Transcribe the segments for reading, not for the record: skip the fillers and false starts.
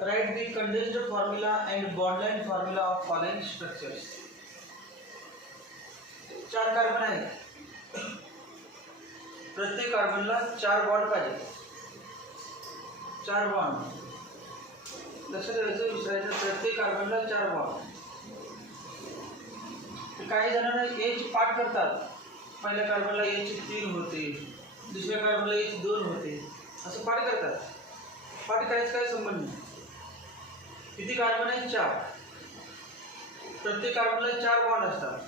Write the condensed formula and bondline formula of following structures. 4 carbon आहेत, प्रत्येक कार्बनला 4 bond पाहिजे. 4 bond लक्षात ठेवायचं, विसरायचं. प्रत्येक कार्बनला 4 बॉन्ड. काही जणांना एच पाठ करतात. पहिल्या कार्बनला एच 3 होते, दुसऱ्या कार्बनला एच 2 होते, असं पाठ करतात. पाठ करायचं काय संबंध नाही. किती कार्बन आहेत? 4. प्रत्येक कार्बनला 4 बॉन्ड असतात.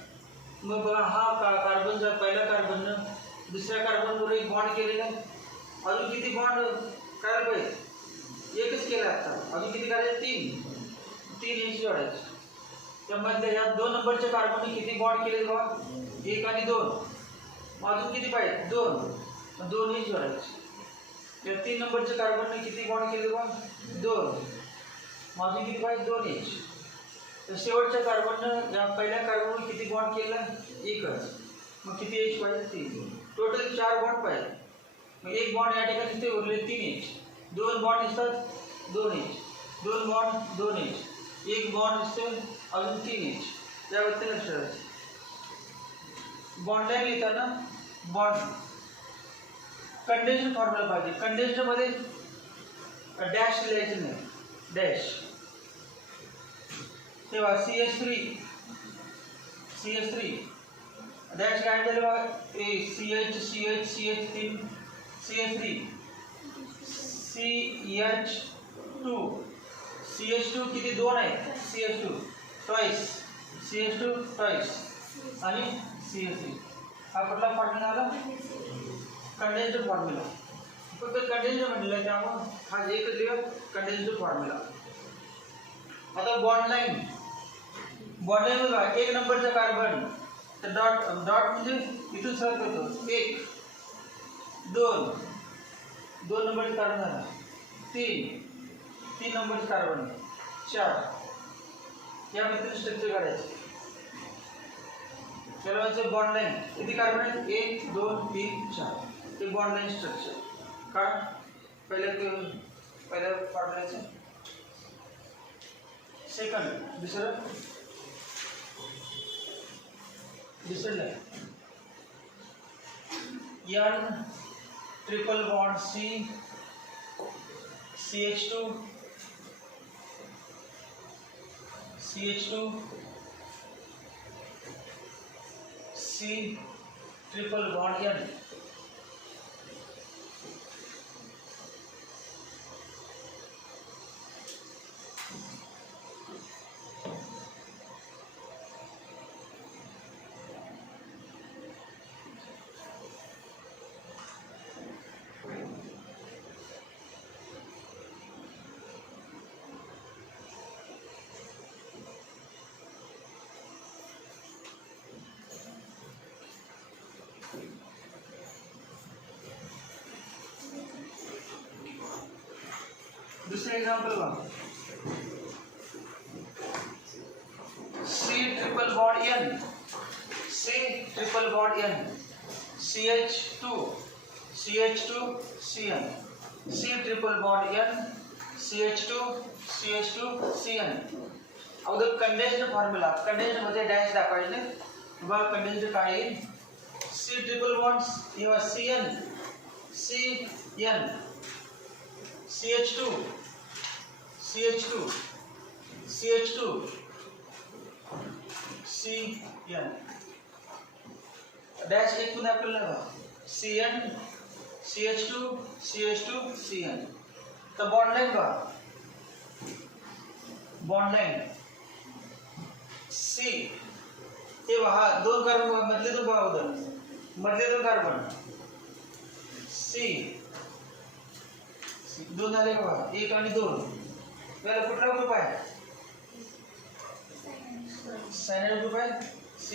मग बघा, हा कार्बनचा पहिला कार्बननं दुसऱ्या कार्बनवर एक बॉन्ड केलेला आहे. अजून किती बॉन्ड करायला पाहिजे? एकच केलं आता. अजून किती करायचे? 3 इंच जोडायचे. त्यामध्ये या 2 नंबरच्या कार्बनने किती बॉन्ड केले बघा? 1 आणि 2. अजून किती पाहिजे? 2 इंच जोडायचे. या 3 नंबरच्या कार्बनने किती बॉन्ड केले बघा? 2. अजून किती पाहिजे? 2 इंच. तर शेवटच्या कार्बननं या पहिल्या कार्बनवर किती बॉन्ड केला? 1च. मग किती इंच पाहिजे? 3. टोटल 4 बॉन्ड पाहिजे. मग एक बॉन्ड या ठिकाणी दिसते, उरले 3 इंच. 2 बॉन्ड दिसतात 2 इंच. 2 bond 2 inch. एक बॉन्ड दिसते अजून 3 इंच. यावरती लक्ष द्यायचं. बॉन्ड लाईन लिहिताना बॉन्ड कंडेन्स्ड फॉर्म्युला पाहिजे. कंडेन्स्ड मध्ये डॅश लिहायचं नाही, डॅश. तेव्हा CH3 डॅश काय झालं बघा? CH3 CH2 किती? 2 आहेत. CH2 ट्वाइस आणि CH3. हा कुठला फॉर्म्युला आला? Condensed formula. फक्त कंडेन्स्ड म्हटलेलं आहे, त्यामुळे हा एकच लिहा, कंडेन्स्ड फॉर्म्युला. आता बॉन्ड लाईन बघा, 1 नंबरचा कार्बन तर डॉट म्हणजे इथून सरळ करतो. 1 2 नंबरचे कार्बन झाला. 3 नंबरचे कार्बन 4. यामध्ये स्ट्रक्चर काढायचे. त्याला म्हणजे बॉन्ड लाईन. किती कार्बन आहेत? 1 2 3 4. ते बॉन्ड लाईन स्ट्रक्चर का? पहिल्या फॉर्म्युल्याचं सेकंड दुसरं line. N triple bond CH2 C triple bond N. दूसरे एग्जांपल बघा. C triple bond N CH2 CN. C triple bond N CH2 CN. अगोदर कंडेन्स्ड फॉर्म्युला. कंडेन्स्ड मध्ये डॅश दाखवायचे. बघा कंडेन्स्ड काय येईल? C ट्रिपल बॉन्ड किंवा CN CH2 CN. डॅश एक पुन्हा आपल्याला CN CH2 CN. तर बॉन्ड लाईन बघा. बॉन्ड लाईन C हे पहा, 2 कार्बन मधले 2 बघा. मधले 2 कार्बन C 2 झाले बघा. 1 आणि 2. याला कुठला ग्रुप आहे? सायनाइड ग्रुप आहे. C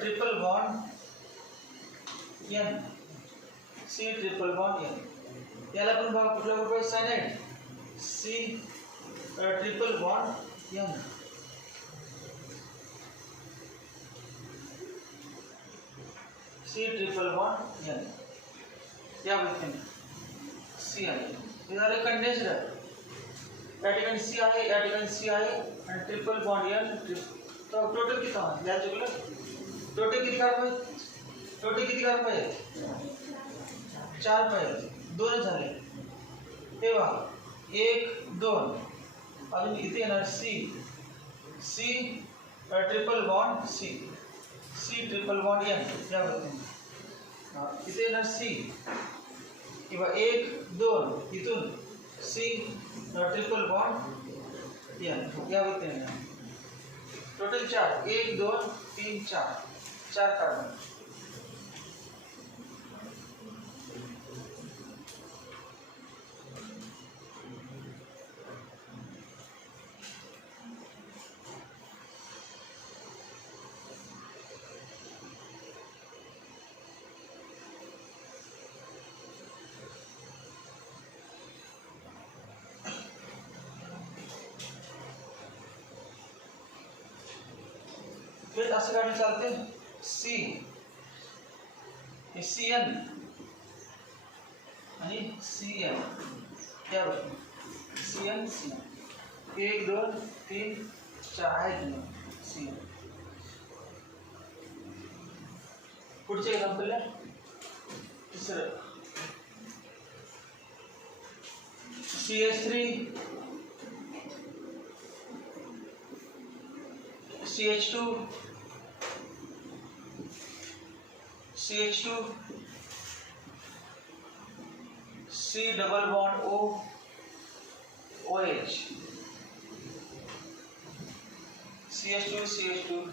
triple bond N. C triple bond N. याला पण बघा कुठला ग्रुप आहे? Cyanide. C triple bond N. C triple bond N. या व्यक्तीने C आले. हे झालं कंडेन्स्ड. या ठिकाणी सी आहे, या ठिकाणी सी आहे आणि ट्रिपल बॉन्ड एन तर टोटल किती आहे या चुकलं टोटल किती कार्बन आहे टोटल किती कार्बन आहे 4 पाहिजे 2 झाले तेव्हा 1 2 अजून इथे येणार C C triple bond C C triple bond एन या पद्धतीने इथे येणार सी किंवा 1 2 इथून सी ट्रिपल बॉन्ड एन या पद्धतीने टोटल 4 1 2 3 4 कार्बन फिर असं काढलं चालते सी हे सी एन आणि सी एन यावर सी एन सी एन 1 2 3 4 आहे सी एन पुढचे एक्झाम्पल आहे तिसरं CH3 CH2 CH2 C double bond O OH CH2 CH2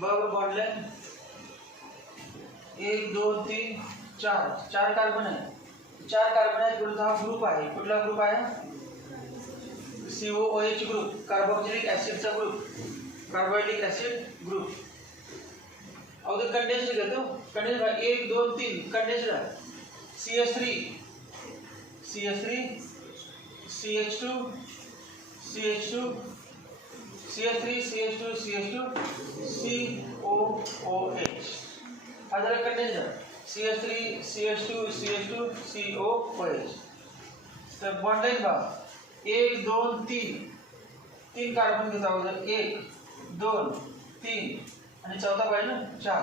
बरोबर बॉन्ड लेंथ 1 2 3 4 कार्बन आहे 4 कार्बन आहे पुढचा हा ग्रुप आहे कुठला ग्रुप आहे COOH ग्रुप कार्बोक्सिलिक ऍसिडचा ग्रुप कार्बोक्सिलिक ऍसिड ग्रुप अगोदर कंडेन्स्ड घेतो condensed 1 2 3 condensed CH3 CH2 CH2 CH3 CH2 CH2 COOH other condenser CH3 CH2 CH2 COOH तर बॉन्ड लाइन बघा 1 2 3 कार्बन घेतो अगोदर 1 2 3 आणि चौथा पाहिजे ना 4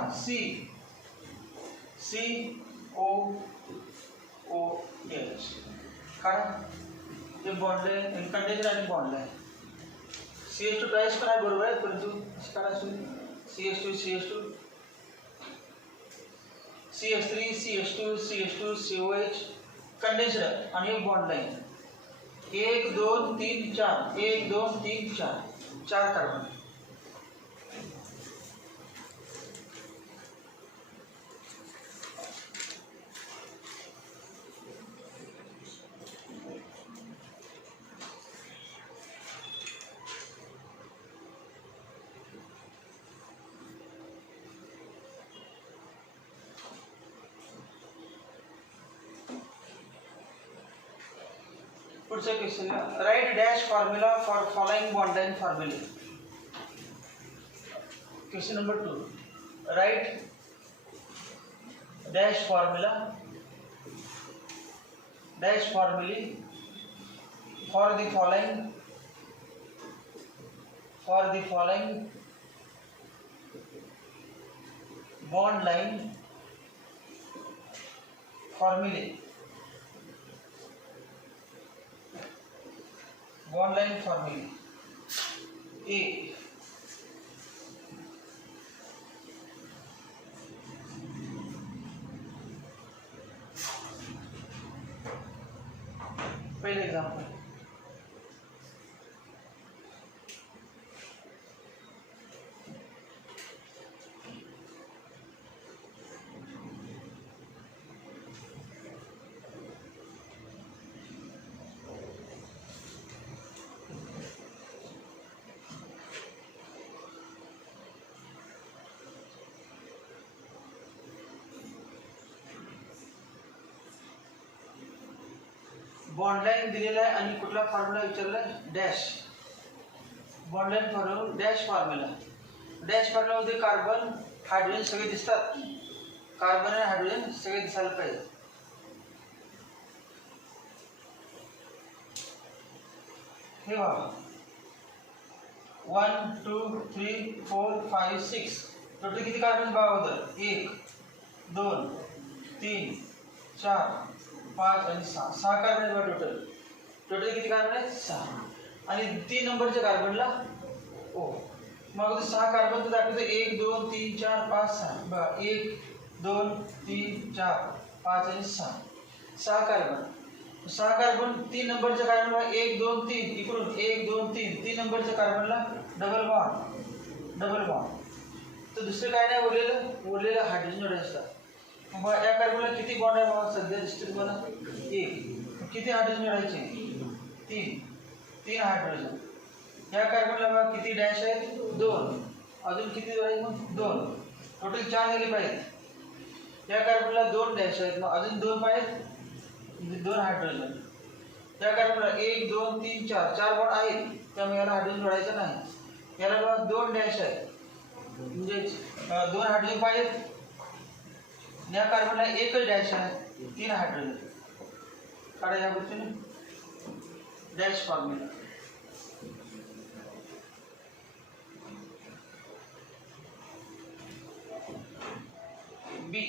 COOH कारण ते बॉन्ड लाइन कंडेन्सर आणि बॉन्ड लाइन CH2 ट्राइस पण आहे बरोबर आहे परंतु CH2 CH3 CH2 COH condenser आणि बॉन्ड लाइन 1 2 3 4 1 2 3 4 कार्बन पुढचा question write dash formula for following bond line formulae question number 2 write dash formula dash formulae for the following bond line formulae bond line formulae ए पहले example bond line दिलेला आहे आणि कुठला formula विचारला dash bond line formula dash फॉर्म्युलामध्ये carbon hydrogen सगळे दिसतात कार्बन आणि हायड्रोजन सगळे दिसायला पाहिजे हे बघा 1 2 3 4 5 6 टोटल किती कार्बन बघा अगोदर 1 2 3 4 5 आणि 6 कार्बन आहे बघा टोटल किती कार्बन आहेत 6 आणि 3 नंबरच्या कार्बनला ओ मग 6 कार्बन तर दाखवतो 1 2 3 4 5 6 बघा 1 2 3 4 5 आणि 6 कार्बन 6 कार्बन 3 नंबरच्या कार्बनला 1 2 3 इकडून 1 2 3 3 नंबरच्या कार्बनला डबल बॉन्ड तर दुसरं काय नाही उरलेलं हायड्रोजन जोडे असतात मग या कार्बनला किती बॉन्ड आहे बघा सध्या दिसते तुम्हाला 1 किती हायड्रोजन जोडायचे 3 हायड्रोजन या कार्बनला बघा किती डॅश आहे 2 अजून किती जोडायचे मग 2 टोटल 4 झाले पाहिजेत या कार्बनला 2 डॅश आहेत मग अजून 2 पाहिजेत 2 हायड्रोजन या कार्बनला 1 2 3 4 बॉन्ड आहेत त्यामुळे याला हायड्रोजन जोडायचं नाही याला बघा 2 डॅश आहेत म्हणजे 2 हायड्रोजन पाहिजेत या कार्बनला एकच डॅश आहे 3 हायड्रोजन काढा या गोष्टीने डॅश फॉर्म्युला बी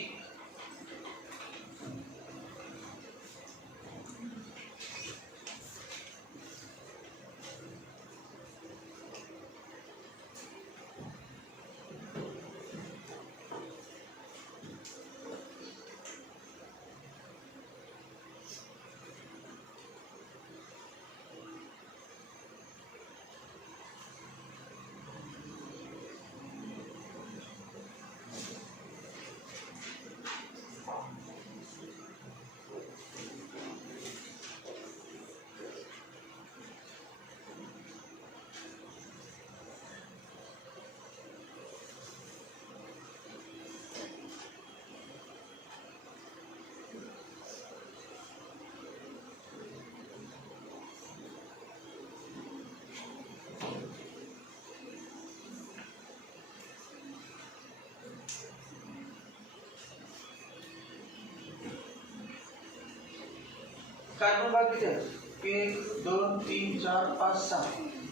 कार्बन भाग किती आहे 1 2 3 4 5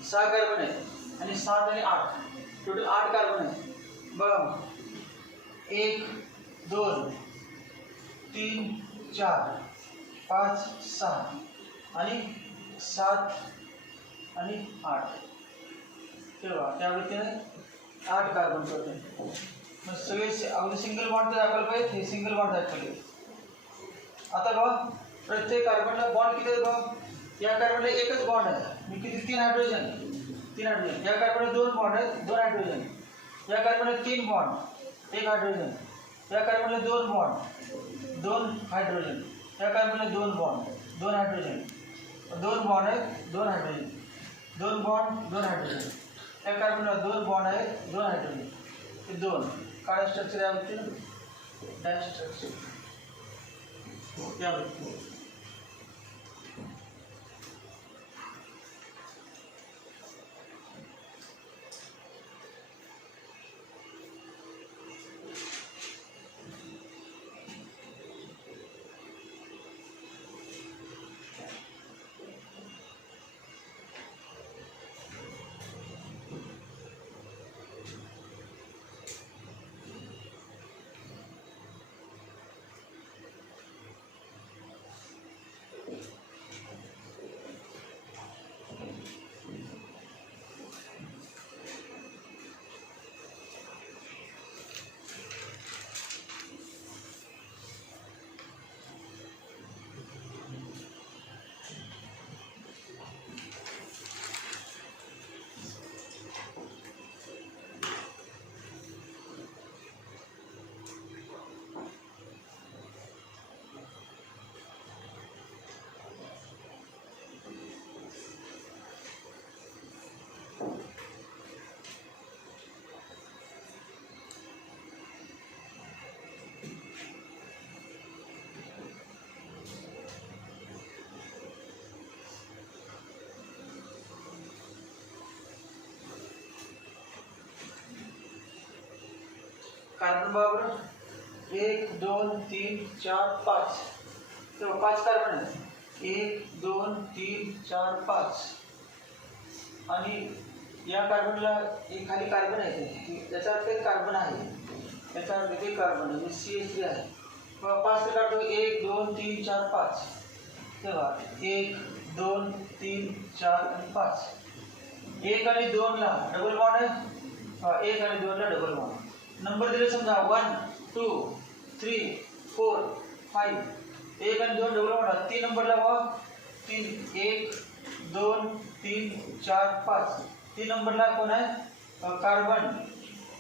6 कार्बन आहे आणि 7 आणि 8 टोटल 8 कार्बन आहे बघा 1 2 3 4 5 6 आणि 7 आणि 8 तेव्हा त्या व्यक्तीने 8 कार्बन टोटल मग सगळे अगदी सिंगल बॉन्ड दाखवलं पाहिजे हे सिंगल बॉन्ड दाखवले आता बघा प्रत्येक कार्बनला बॉन्ड किती आहे बघा या कार्बनला एकच बॉन्ड आहे मी किती 3 हायड्रोजन या कार्बनला 2 बॉन्ड आहेत 2 हायड्रोजन या कार्बनला 3 बॉन्ड 1 हायड्रोजन या कार्बनला 2 बॉन्ड 2 हायड्रोजन या कार्बनला 2 बॉन्ड 2 हायड्रोजन 2 बॉन्ड आहेत 2 हायड्रोजन 2 बॉन्ड 2 हायड्रोजन या कार्बनला 2 बॉन्ड आहेत 2 हायड्रोजन हे 2 काळा स्ट्रक्चर यावरती डॅश स्ट्रक्चर यावरती कार्बन बरोबर 1 2 3 4 5 तेव्हा 5 कार्बन आहेत 1 2 3 4 5 आणि या कार्बनला एक खाली कार्बन आहे त्याचा अर्थ एक कार्बन आहे याचा अर्थ एक कार्बन आहे CH3 आहे मग 5 ते काढतो 1 2 3 4 5 तेव्हा 1 2 3 4 आणि 5 1 आणि 2 ला डबल बॉन्ड आहे 1 आणि 2 ला डबल बॉन्ड नंबर दिले समजा 1 2 3 4 5 1 आणि 2 डबल बॉन्ड 3 नंबरला बघा 3 1 2 3 4 5 3 नंबरला कोण आहे कार्बन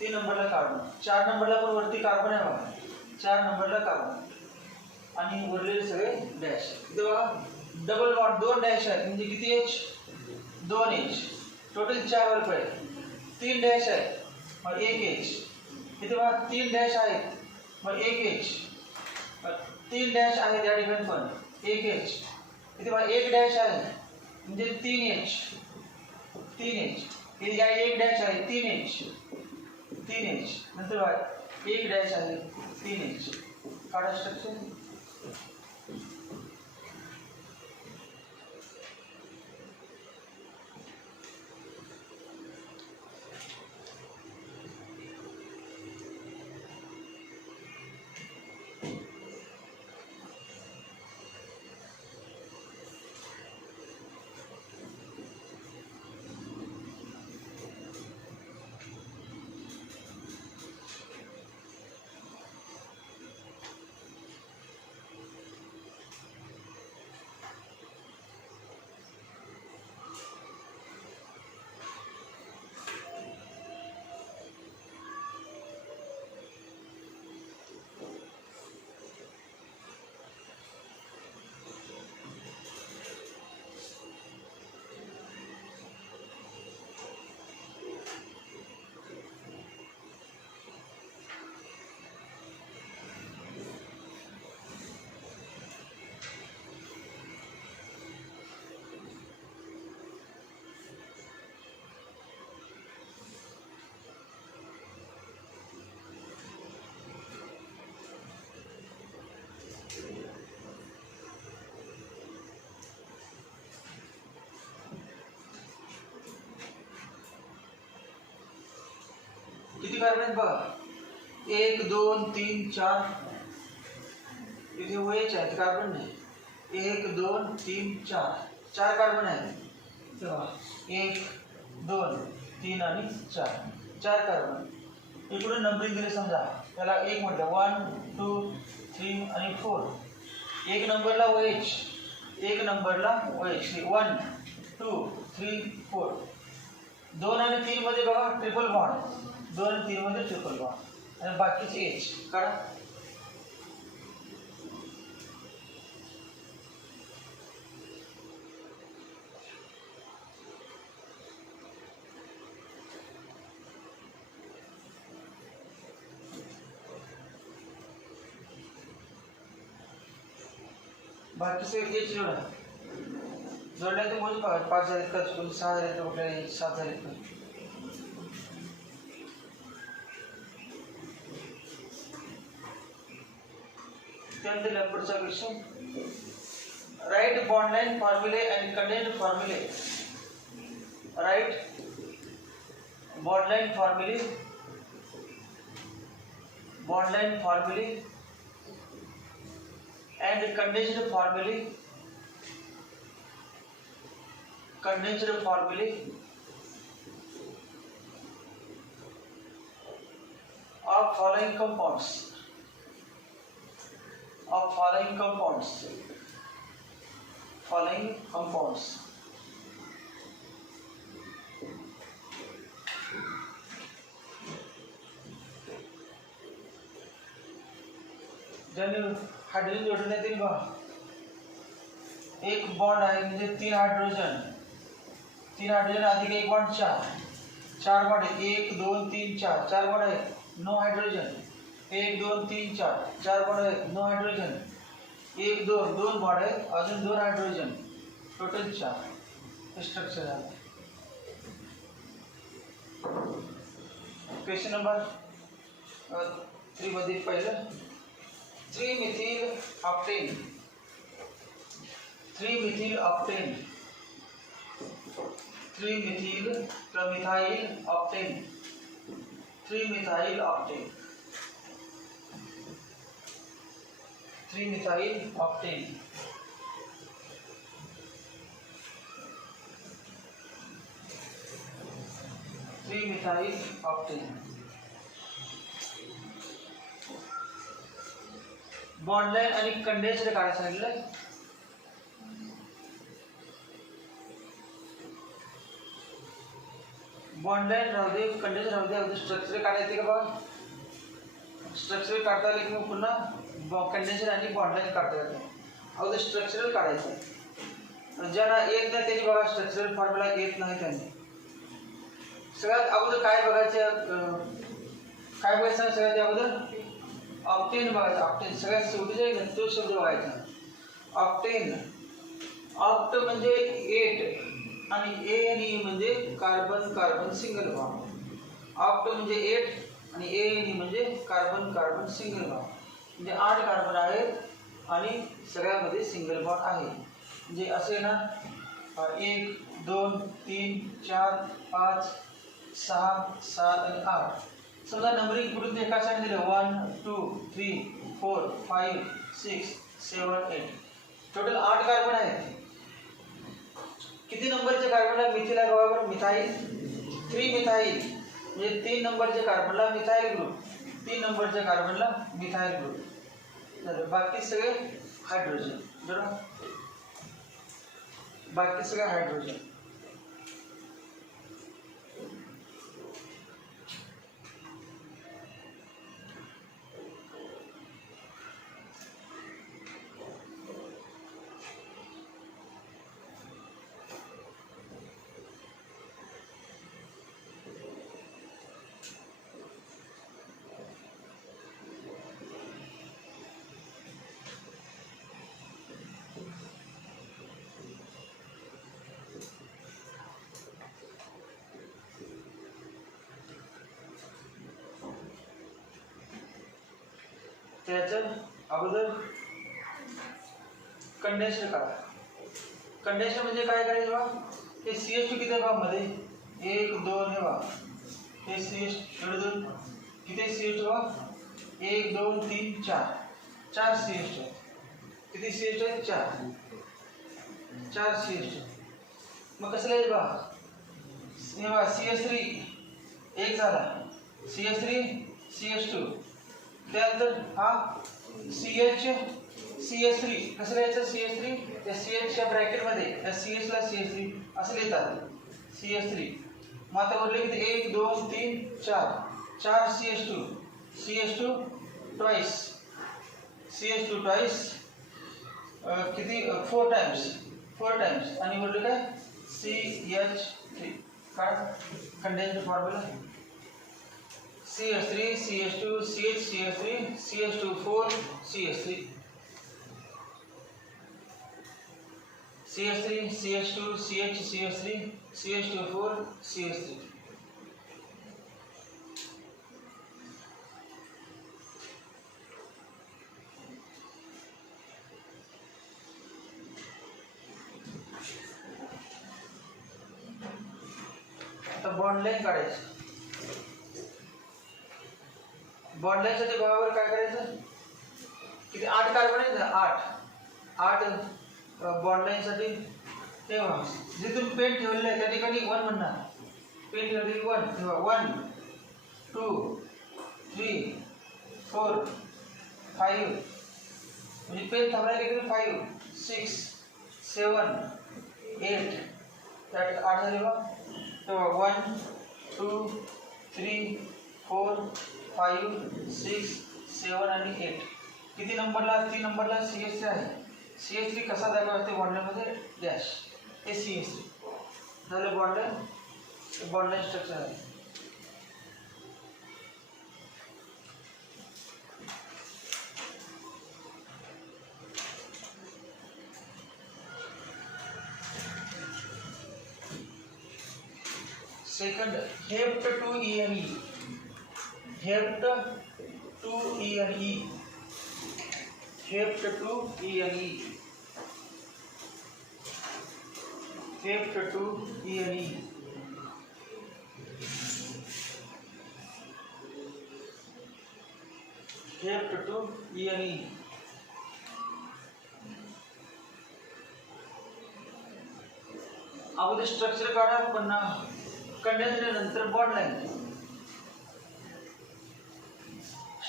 3 नंबरला कार्बन 4 नंबरला पण वरती कार्बन आहे बघा 4 नंबरला कार्बन आणि उरलेले सगळे डॅश इथे बघा डबल बॉन्ड 2 डॅश आहेत म्हणजे किती H 2 H टोटल 4 अल्फा आहे 3 डॅश आहे मग 1 H इथे बघा 3 डॅश आहेत मग 1 H 3 डॅश आहेत या ठिकाणी पण 1 H इथे बघा 1 डॅश आहे म्हणजे 3H इथे या 1 डॅश आहे 3H नंतर बघा 1 डॅश आहे 3H काढा स्ट्रक्चर किती कार्बन आहेत बघा 1 2 3 4 इथे OH आहेत कार्बन नाही 1 2 3 4 4 कार्बन आहेत तेव्हा 1 2 3 आणि 4 कार्बन इकडून नंबरिंग दिले समजा त्याला 1 म्हटलं 1 2 3 आणि 4 1 नंबरला OH 1 नंबरला OH 1 2 3 4 2 आणि 3 मध्ये बघा ट्रिपल बॉन्ड 2 आणि 3 मध्ये ट्रिपल बॉन्ड आणि बाकीचे H काढा बाकीचे H जोडा जोडल्या तर मोज बघा 5 झाले का 6 झाले तर कुठे 7 झाले का त्यानंतर लॅपटॉपचा question write bond line formulae and condensed formulae write bond line formulae and condensed formulae of following compounds ज्यांनी हायड्रोजन जोडण्यात येईल बघा एक बॉन्ड आहे म्हणजे 3 हायड्रोजन अधिक एक बॉन्ड 4 बॉन्ड आहे 1 2 3 4 बॉन्ड आहे नो हायड्रोजन 1 2 3 4 बॉन्ड आहे नो हायड्रोजन 1 2 बॉन्ड आहे अजून 2 हायड्रोजन टोटल 4 स्ट्रक्चर झालं क्वेश्चन नंबर 3 मध्ये पहिलं 3-methyl octane, 3-methyl octane, 3-methyl promethyl octane, 3-methyl octane, 3-methyl octane. Methyl octane. Bond line आणि कंडेन्स्ड काय सांगितलं? बॉन्ड लाइन राहू दे, कंडेन्स्ड राहू दे. अगदी स्ट्रक्चर काढायचे का बघा? स्ट्रक्चर काढता आले की मग पुन्हा कंडेन्स्ड आणि बॉन्ड लाइन काढता येते. अगदी स्ट्रक्चरल काढायचं. ज्यांना येत नाही त्यांनी बघा स्ट्रक्चरल फॉर्म्युला येत नाही त्यांनी. सगळ्यात अगोदर काय बघायचं? काय बघायचं सगळ्यात अगोदर? ऑक्टेन बघायचं. ऑक्टेन सगळ्यात शेवटी आहे ना तो शब्द बघायचा. ऑक्टेन. ऑक्ट म्हणजे 8 आणि ए म्हणजे carbon carbon single bond. Oct म्हणजे 8 आणि ए म्हणजे कार्बन कार्बन सिंगल बॉन्ड. म्हणजे 8 कार्बन आहेत आणि सगळ्यामध्ये सिंगल बॉन्ड आहे. म्हणजे असे ना 1 2 3 4 5 6 7 आणि 8. समजा नंबरिंग कुठून एका साईड दिलं 1 2 3 4 5 6 7 8. टोटल 8 कार्बन आहेत. किती नंबरचे कार्बनला मिथिल आहे बघा? मिथाइल. 3 मिथाइल म्हणजे 3 नंबरचे कार्बनला मिथाइल ग्रुप, 3 नंबरच्या कार्बनला मिथाइल ग्रुप. तर बाकी सगळे हायड्रोजन. बरोबर? बाकी सगळे हायड्रोजन. त्याचं अगोदर कंडेन्स्ड करा. कंडेन्स्ड म्हणजे काय करायचं बघा? हे CH2 किती आहे बघा मध्ये? 1 2 हे बघा. हे CH2 किती CH2 बघा? 1 2 3 4. 4 CH2. किती CH2 आहे? 4 CH2. मग कसं लिहायचं बघा? हे बघा CH3 एक झाला. CH3 CH2. त्यानंतर हा CH3 कसं लिहायचं? CH3 त्या CHच्या ब्रॅकेटमध्ये त्या CH ला CH3 असं लिहितात. CH3. मग आता बोलले की 1 2 3 4 CH2 ट्वाइस. CH2 ट्वाइस किती 4 टाइम्स आणि बोलले काय? CH3. काय condensed formula? CH3 CH2 CH3 CH2 4 CH3 CH3 CH2 CH3 CH2 4 CH3. आता बॉन्ड लाइन काढायची. बॉन्ड लाइन साठी बरोबर काय करायचं? किती 8 कार्बन आहेत ना? 8 बॉन्ड लाइन साठी. तेव्हा जे तुम्ही पेन ठेवलेलं आहे त्या ठिकाणी 1 म्हणणार. पेन ठेवलेली 1 तेव्हा 1 2 3 4 5 म्हणजे पेन थांबला की 5 6 7 8 त्यात 8 झाले बघा. तेव्हा 1 2 3 4 5 6 7 आणि 8. किती नंबरला? 3 नंबरला CH3 आहे. CH3 कसा दाखवायचा बॉन्डमध्ये? डॅश. हे CH3 झालं बॉन्ड लाइन स्ट्रक्चर आहे. Second hept 2 ENE. Hept 2 2ENE. Hept2ENE. Hept2ENE. Hept2ENE. अगोदर स्ट्रक्चर काढा पण कंडेन्स्ड नंतर बॉन्ड लाईन.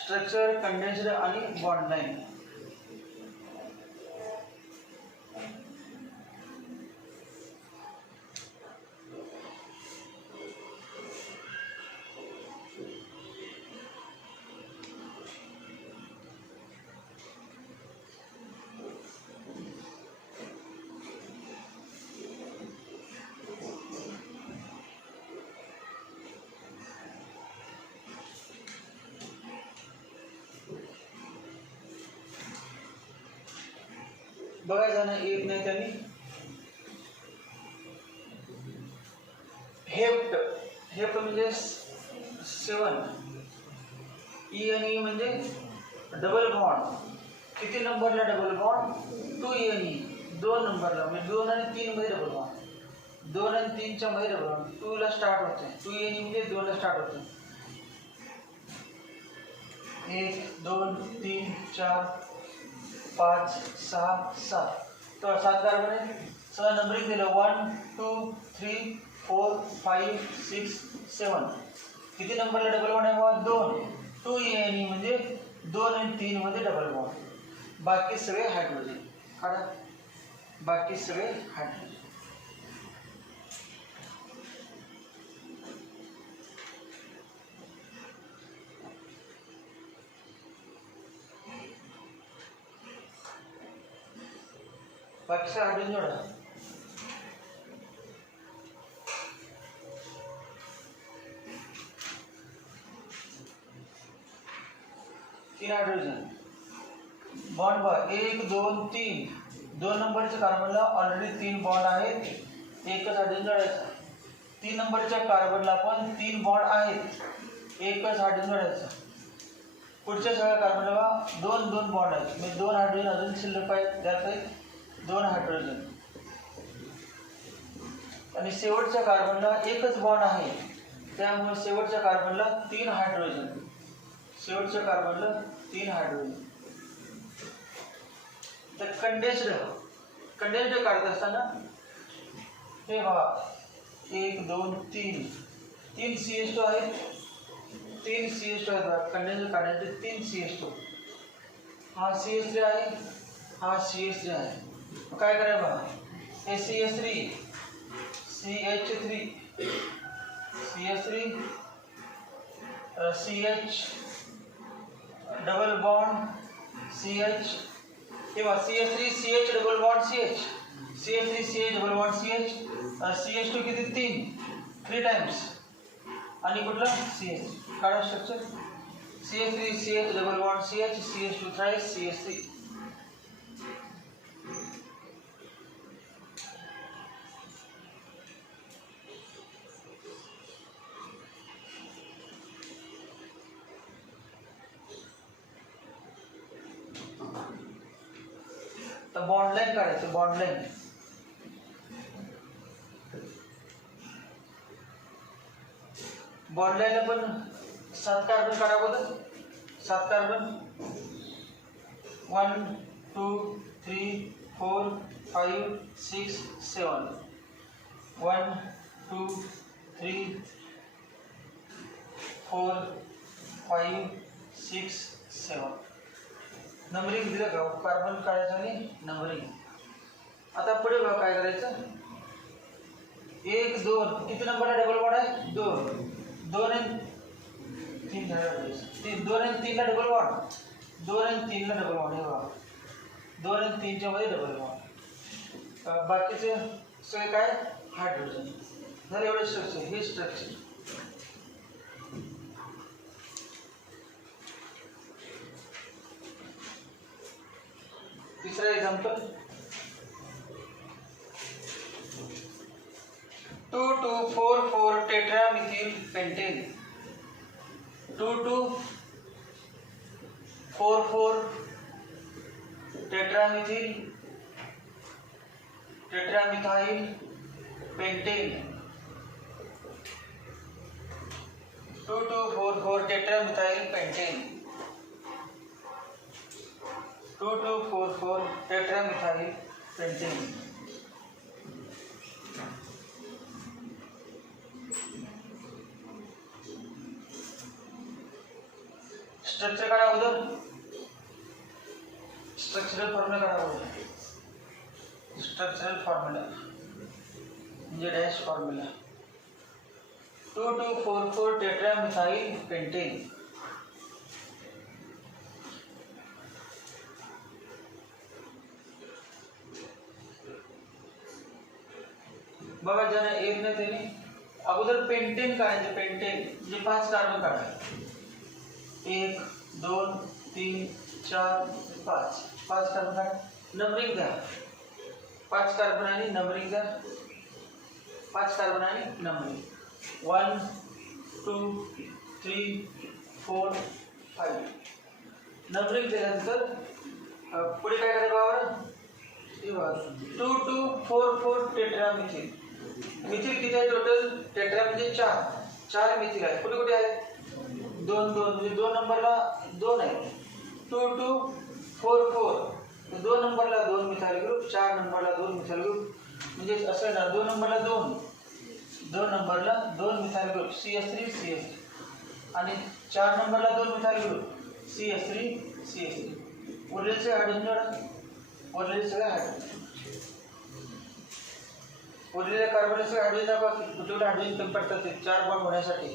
स्ट्रक्चर, कंडेन्स्ड आणि बॉन्ड लाईन. बघायचं ना, एक नाही त्यांनी. हेप्ट म्हणजे 7. ENE म्हणजे डबल बॉन्ड. किती नंबरला डबल बॉन्ड? 2ENE. 2 नंबरला, म्हणजे 2 आणि 3 मध्ये डबल बॉन्ड. 2 आणि 3 च्या मध्ये डबल बॉन्ड. 2 ला स्टार्ट होते. 2ENE म्हणजे 2 ला स्टार्ट होते. 1 2 3 4 5 6 7. तर 7 कार्बन आहे. 6 नंबरिंग दिलं. 1 2 3 4 5 6 7. किती नंबरला डबल बॉन्ड आहे बघा? 2. 2ENE म्हणजे 2 आणि 3 मध्ये डबल बॉन्ड. बाकी सगळे हायड्रोजन काढा. बाकी सगळे हायड्रोजन. बाकी सगळे हायड्रोजन जोडा. तीन हायड्रोजन बॉन्ड बघा. 1 2 3. 2 नंबरच्या कार्बनला ऑलरेडी 3 बॉन्ड आहेत. एकच हायड्रोजन जोडायचा. 3 नंबरच्या कार्बनला पण 3 बॉन्ड आहेत. एकच हायड्रोजन जोडायचा. पुढच्या सगळ्या कार्बनला बघा 2 2 बॉन्ड आहेत. म्हणजे 2 हायड्रोजन अजून शिल्लक आहेत. त्यात आहेत 2 हायड्रोजन. आणि शेवटच्या कार्बनला एकच बॉन्ड आहे. त्यामुळे शेवटच्या कार्बनला 3 हायड्रोजन. शेवटच्या कार्बनला 3 हायड्रोजन. तर कंडेन्स्ड काढत असताना हे बघा 1 2 3. 3 CH2 आहेत. 3 CH2 आहेत. कंडेन्स्ड काढण्याचे 3 CH2. हा CH3 आहे. हा CH3 आहे. काय करायचं बघा. हे CH3 CH3 CH3 CH double bond CH. हे बघा CH3 CH double bond CH. CH3 CH double bond CH. CH2 किती? 3 टाइम्स. आणि कुठला? CH. काढा structure. CH3 CH double bond CH. CH2 thrice CH3. तर बॉन्ड लाईन काढायचं. Bond line bond लाईनला पण 7 कार्बन काढा बघा. 7 कार्बन 1 2 3 4 5 6 7. 1 2 3 4 5 6 7. नंबरिंग दिलं का? कार्बन काढायचं आणि नंबरिंग. आता पुढे बघा काय करायचं. 1 2. किती नंबरला डबल बॉन्ड आहे? 2. 2 आणि 3 2 आणि 3 ला डबल बॉन्ड. 2 आणि 3 ला डबल बॉन्ड. हे बघा 2 आणि 3 च्या मध्ये डबल बॉन्ड. बाकीचे सगळे काय? हायड्रोजन. झालं एवढं स्ट्रक्चर. हे स्ट्रक्चर. तीसरा example 2244 tetramethyl pentane. 22 4 tetramethyl tetramethyl pentane 2244 tetramethyl pentane 2244 tetramethyl pentane structure काढा अगोदर स्ट्रक्चरल फॉर्म्युला काढा अगोदर स्ट्रक्चरल फॉर्म्युला म्हणजे डॅश फॉर्म्युला 2244 टेट्रामिथाइल पेंटेन बघा ज्याने एक नाही त्याने अगोदर पेंटेन काढायचे पेंटेन म्हणजे 5 कार्बन काढायचे 1 2 3 4 5 कार्बन काढा नंबरिंग द्या 5 कार्बन आणि नंबरिंग द्या 5 कार्बन आणि नंबरिंग 1 2 3 4 5 नंबरिंग दिल्यानंतर पुढे काय करायचं बाबा 2244 टेट्रामिथिल मिथिल किती आहे टोटल टेट्रा म्हणजे 4 मिथिल आहे कुठे कुठे आहे 2 म्हणजे 2 नंबरला 2 आहे 2244 2 नंबरला 2 मिथाइल ग्रुप 4 नंबरला 2 मिथाइल ग्रुप म्हणजे असं आहे ना 2 नंबरला 2 नंबरला 2 मिथाइल ग्रुप CH3 आणि 4 नंबरला 2 मिथाइल ग्रुप CH3 उरलेले हायड्रोजन जोडा उरलेले सगळे हायड्रोजन उरलेल्या कार्बनचे हायड्रोजन बाकी कुठे हायड्रोजन कमी पडतात ते 4 बॉन्ड होण्यासाठी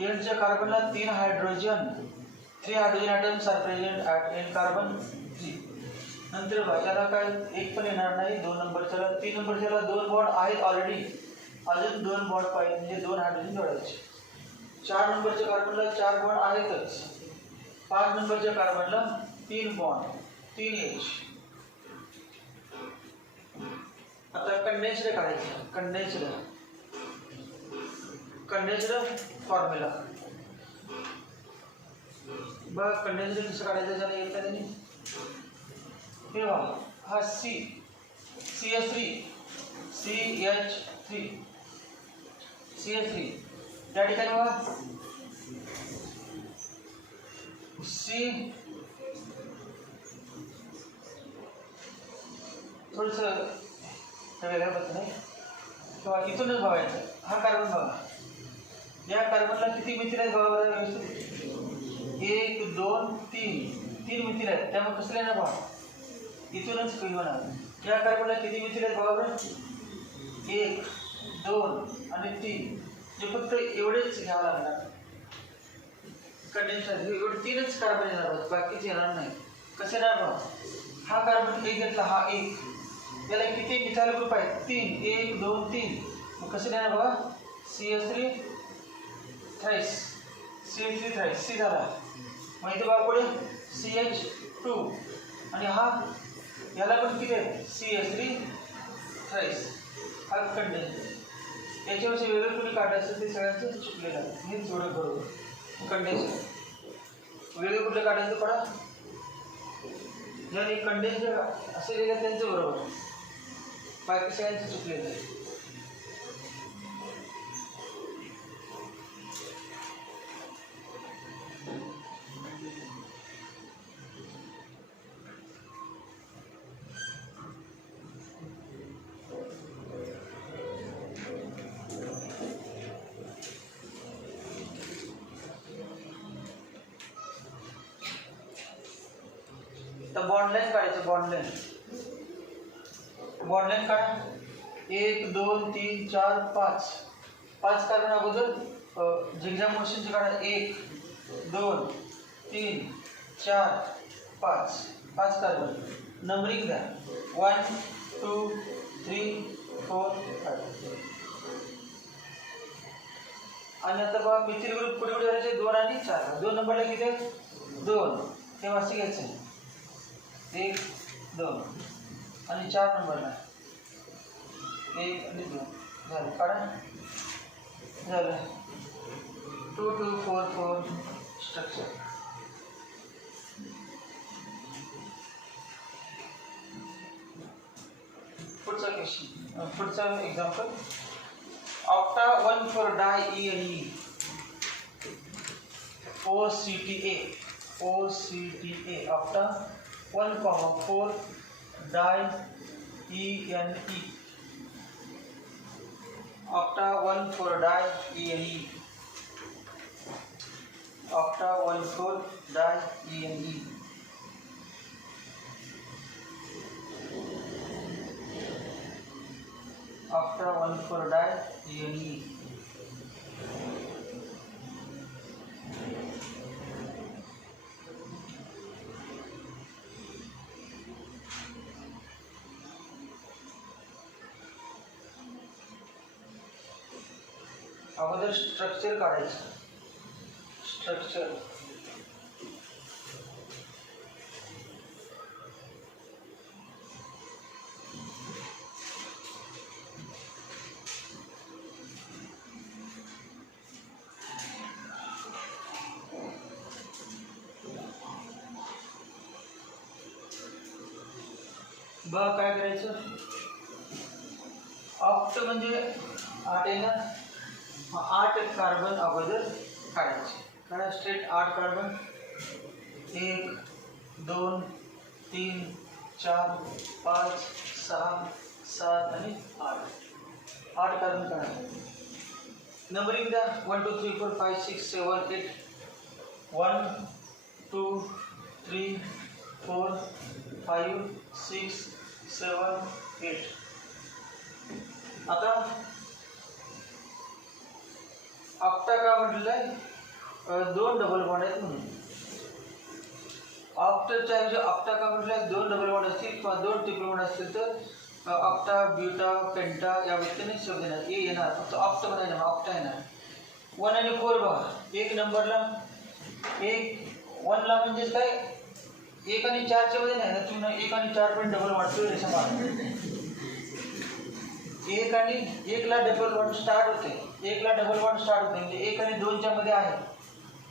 एनच्या कार्बनला 3 hydrogen atoms are present at n carbon 3 नंतर त्याला काय एक पण येणार नाही 2 नंबरच्याला 3 नंबरच्याला 2 बॉन्ड आहेत ऑलरेडी अजून 2 बॉन्ड पाहिजे म्हणजे 2 हायड्रोजन जोडायचे 4 नंबरच्या कार्बनला 4 बॉन्ड आहेतच 5 नंबरच्या कार्बनला 3 बॉन्ड 3H आता कंडेन्स्ड काढायचं कंडेन्स्ड फॉर्म्युला बघ कंडेन्स्ड कसं काढायचं त्याला येत नाही हे बघा हा CH3 त्या ठिकाणी बघा C थोडंसं वेगळ्या पद्धतीने किंवा इथूनच बघायचं हा कार्बन बघा या कार्बनला किती मिथिल आहेत बघा व्यवस्थित 1 2 3 मिथिल आहेत त्यामुळे कसं लिहिणार बघा इथूनच कमी होणार या कार्बनला किती मिथिल आहेत बघा बरं 1 2 आणि 3 जे फक्त एवढेच घ्यावं लागणार कंडेन्सर एवढे 3च कार्बन येणार आहोत बाकीचे येणार नाही कसे येणार बघा हा कार्बन एक घेतला हा 1 याला किती मिथाइल ग्रुप आहेत 3 1 2 3 मग कसं लिहिणार बघा CH3 थ्राइस C झाला मग इथे बघा पुढे CH2 आणि हा याला पण किती आहे CH3 थ्राइस हा कंडेन्स याच्यावरचे वेगळं कुणी काढायचं ते सगळ्यांचं चुकलेलं आहे हेच थोडं बरोबर कंडेन्स वेगळं कुठलं काढायचं पडा ज्याने कंडेन्स असं लिहिलं त्यांचं बरोबर बाकी सगळ्यांचं चुकलेलं आहे तर बॉन्ड लाईन काढायचं बॉन्ड लाईन काढा 1 2 3 4 5 कार्बन अगोदर झिगझॅग मोशनचे काढा 1 2 3 4 5 कार्बन नंबरिंग द्या 1 2 3 4 5. आणि आता बघा मिथिल ग्रुप कुठे कुठे करायचे 2 आणि 4. 2 नंबरला किती आहेत 2, हे वाजता घ्यायचं 1 2. आणि 4 नंबरला 1 आणि 2 झालं. काढा झालं. 2 2 4 4 स्ट्रक्चर. पुढचा क्वेश्चन, पुढचा example. Octa 1 for die E and E. OCTA octa 1, 4 die E and E. Octa 1 for die E and E. Octa 1 for die E and E. Octa 1 for die E and E. अगोदर structure काढायचं. Structure बघ काय करायचं. Oct म्हणजे 8 आहे ना, 8 carbon अगोदर काढायचे. काढा स्ट्रेट 8 कार्बन. 1 2 3 4 5 6 7 आणि 8. 8 कार्बन काढा. नंबरिंग द्या. 1 2 3 4 5 6 7 8. 1 2 3 4 5 6 7 8. आता ऑक्टा का म्हटलेलं आहे 2 डबल बॉन्ड आहेत म्हणून. ऑक्टाच्या ऐवजी ऑक्टा का म्हटलं आहे 2 डबल बॉन्ड असतील किंवा 2 ट्रिपल बॉन्ड असतील तर ऑक्टा ब्युटा पेंटा या व्यक्तीने शब्द येणार. ए येणार, फक्त ऑक्टा म्हणायचं ना, ऑक्टा येणार. 1 आणि 4 बघा. 1 नंबरला 1 ला म्हणजेच काय 1 आणि 4च्या मध्ये नाही ना, तुम्ही 1 आणि 4 पण डबल बॉन्ड रेषा मारा. 1 आणि 1 ला डबल बॉन्ड स्टार्ट होते. 1 ला डबल बॉन्ड स्टार्ट होते म्हणजे 1 आणि 2 च्या मध्ये आहे.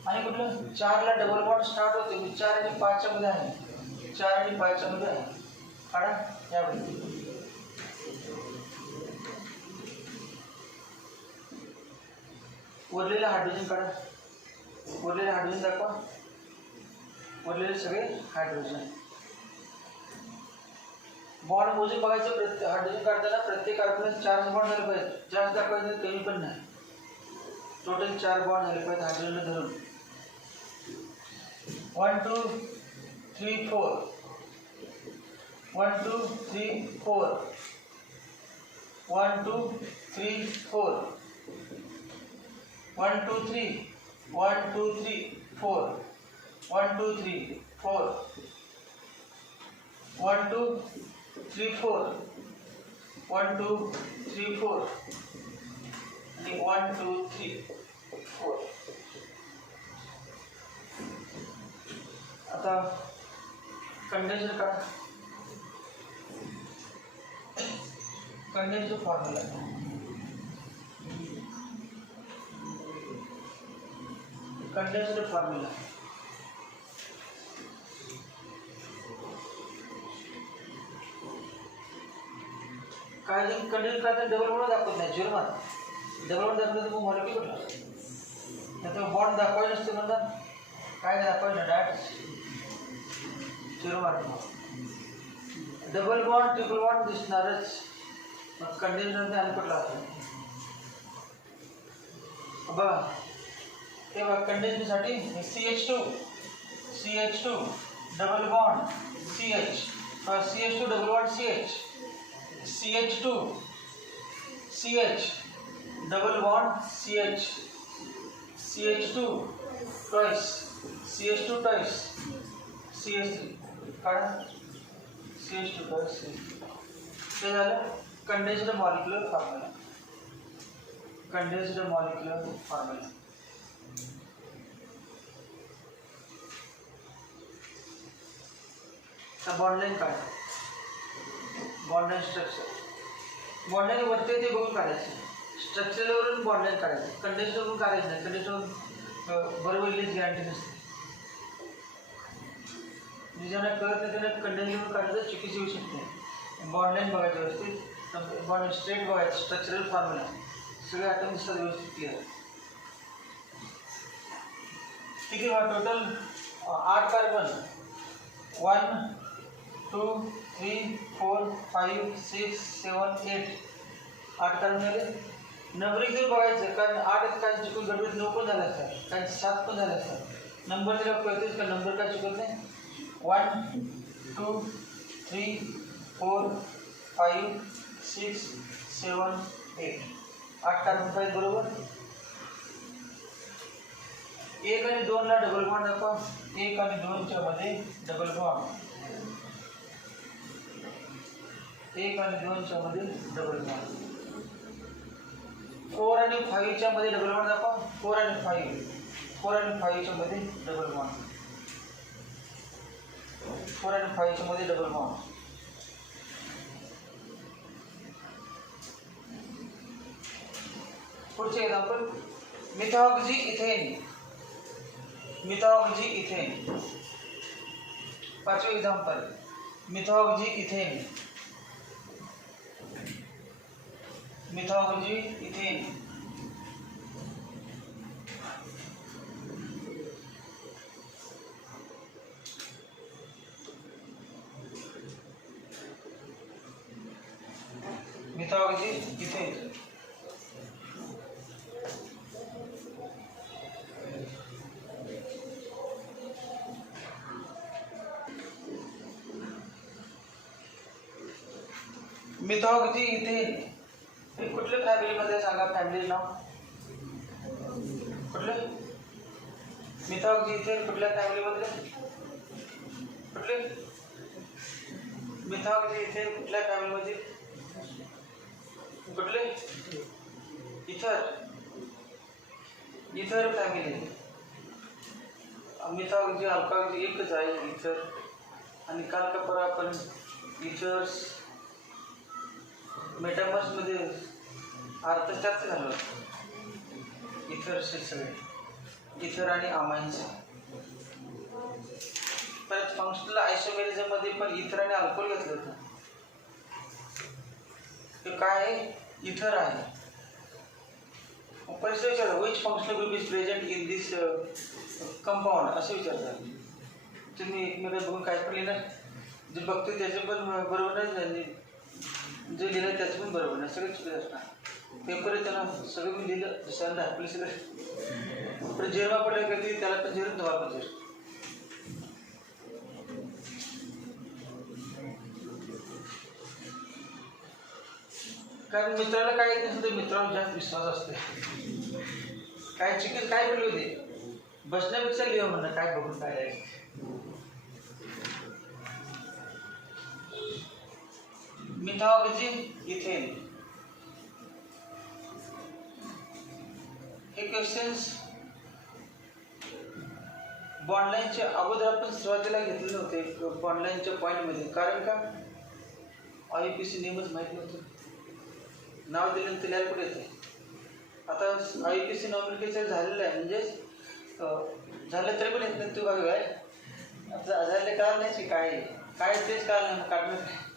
आणि कुठलं 4 ला डबल बॉन्ड स्टार्ट होते म्हणजे 4 आणि 5 च्या मध्ये आहे. 4 आणि 5 च्या मध्ये आहे. काढा यामध्ये. उरलेले हायड्रोजन काढा. उरलेले हायड्रोजन दाखवा. उरलेले सगळे हायड्रोजन. बॉन्ड मोजून बघायचं. प्रत्येक हायड्रोजन काढताना प्रत्येक कार्बनला 4 बॉन्ड झाले पाहिजे. जास्त दाखवायचे कमी पण नाही. टोटल 4 बॉन्ड झाले पाहिजे हायड्रोजनला धरून. 1 2 3 4. 1 2 3 4. 1 2 3 4. 1 2 3. 1 2 3 4. 1 2 3 4. 1 2 3 4. 1 2 3 4. आणि 1 2 3 4. आता कंडेन्सर काढा. कंडेन्सर फॉर्म्युला कंडेन्सर फॉर्म्युला काय जे कंडेन्स करताना डबल बॉन्ड दाखवत नाही. झिरो मार. डबल बॉन्ड दाखवलं तर मग मॉलिक्यूल कुठला नाही तर बॉन्ड दाखवायला नसते म्हणतात. काय दाखवायचं डायरेक्ट झिरो मार. डबल बॉन्ड ट्रिपल बॉन्ड दिसणारच. मग कंडेन्सर आणि कुठला असतो बघा. ते बघा कंडेन्सरसाठी CH2 double bond CH CH2 double bond CH CH2 CH double bond CH CH2 twice CH2 twice CH3 काढा. CH2 twice हे झालं condensed molecular formula. Condensed molecular formula. Bond line काय, बॉन्डलाईन स्ट्रक्चर. बॉन्डलाईन वरती ते बघून काढायचे, स्ट्रक्चरवरून बॉन्डलाईन काढायचं. कंडेन्स्डवरून काढायचं नाही, कंडेन्स्डवरून बरोबर लिहिण्याची गॅरंटी नसते. ज्यांना कळत नाही त्यांना कंडेन्स्डवरून काढायचं चुकीची होऊ शकते. बॉन्डलाईन बघायचं व्यवस्थित, बॉन्ड स्ट्रेट बघायचं, स्ट्रक्चरल फॉर्म्युला सगळे आठवून दिसतात व्यवस्थित क्लिअर. ठीक आहे. टोटल 8 कार्बन, 1 2 3 4 5 6 7 8 8 कार्बन झाले. नंबरिंग जर बघायचं, कारण 8 काही चुकून गडबडीत 9 पण झाले असतात, काही 7 पण झाले असतात. नंबर जर कळतेच का नंबर काय चुकत नाही. 1 2 3 4 5 6 7 8 8 कार्बन पाहिजे बरोबर. 1 आणि 2 ला डबल बॉन्ड दाखवा. 1 आणि 2 च्या मध्ये डबल बॉन्ड. 1 आणि 2 च्या मध्ये डबल बॉन्ड. 4 आणि 5 च्या मध्ये डबल बॉन्ड दाखवा. 4 आणि 5 च्या मध्ये डबल बॉन्ड. 4 आणि 5 च्या मध्ये डबल बॉन्ड. पुढचे example, methoxy ethane. Methoxy ethane. पाचवे example, methoxy ethane. Methoxy ethane. Methoxy ethane. Methoxy ethane हे कुठल्या फॅमिलीमध्ये सांगा, फॅमिली नाव कुठलं. मिथॉक्सी इथेन कुठल्या फॅमिलीमध्ये, कुठले. मिथॉक्सी इथेन कुठल्या फॅमिलीमध्ये, कुठले. इथर. इथर फॅमिली. मिथॉक्सी अल्कोहॉल एकच आहे, इथर. आणि काल का परवा आपण इथर्स मेटामर्स मध्ये अर्थशास्त्र झालं. इथर्स सगळे इथर आणि अमाइन्स. परत फंक्शनल आयसोमेरिझम मध्ये पण इथर आणि अल्कोहोल घेतलं होतं. ते काय आहे, इथर आहे. परिस्थिती विचारतात, which functional group is present in this compound असं विचारतात. तुम्ही एकमेकात बघून काय पण लिहिणार, जे बघतो त्याचं पण बरोबर नाही, जे लिहिलं त्याचं पण बरोबर नाही, सगळं चुकीचं असणार. पेपर त्याला सगळं मी लिहिलं दुसऱ्यांदा आपलं सगळं पण जेव्हा पडलं कधी त्याला पण जेरून धवा पाहिजे. कारण मित्राला काय येत नसेल तर मित्रावर जास्त विश्वास असते. काय चुकीच काय बोलले होते, बसण्यापेक्षा लिहा म्हणणं काय बघून काय आहे. मिथॉक्सी इथेन हे क्वेश्चन्स बॉन्डलाईनच्या अगोदर आपण सुरुवातीला घेतले नव्हते बॉन्डलाईनच्या पॉईंटमध्ये. कारण का IUPAC नेमच माहीत नव्हतं, नाव दिल्यानंतर लिहायला कुठे येते. आता IUPAC नॉमिनिकेशन झालेलं आहे, म्हणजे झालं तरी पण येत नाही. तू बघ काय आता झाले कळलं नाही काय काय तेच कळलं नाही, काढलं काय.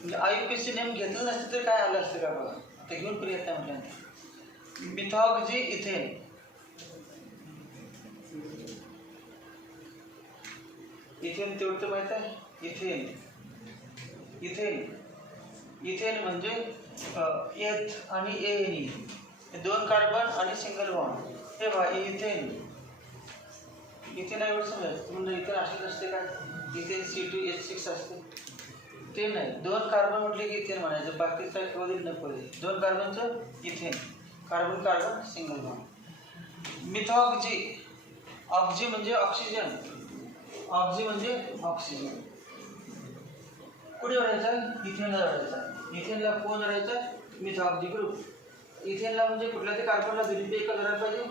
म्हणजे IUPAC नेम घेतलं नसतं तर काय आलं असतं का बघा. ते घेऊन पण येत नाही म्हटल्यानंतर. Methoxy ethane. इथेन तेवढं माहित आहे. इथेन इथेन इथेन म्हणजे एथ आणि ANE 2 कार्बन आणि सिंगल बॉन्ड. हे बघा इथेन. इथेन एवढं समज म्हणजे इथेन असेच असते काय, इथेन C2H6 असते ते नाही. 2 कार्बन म्हटले की इथेन म्हणायचं, बाकी काय कधी नको. 2 कार्बनचं ethane, carbon carbon single bond. Methoxy. Oxy म्हणजे ऑक्सिजन. ऑक्सी म्हणजे ऑक्सिजन. कुठे जोडायचा? इथेनला जोडायचा. इथेनला कोण जोडायचा? Methoxy group. इथेनला म्हणजे कुठल्या ते कार्बनला दोन्ही एका जोडायला पाहिजे.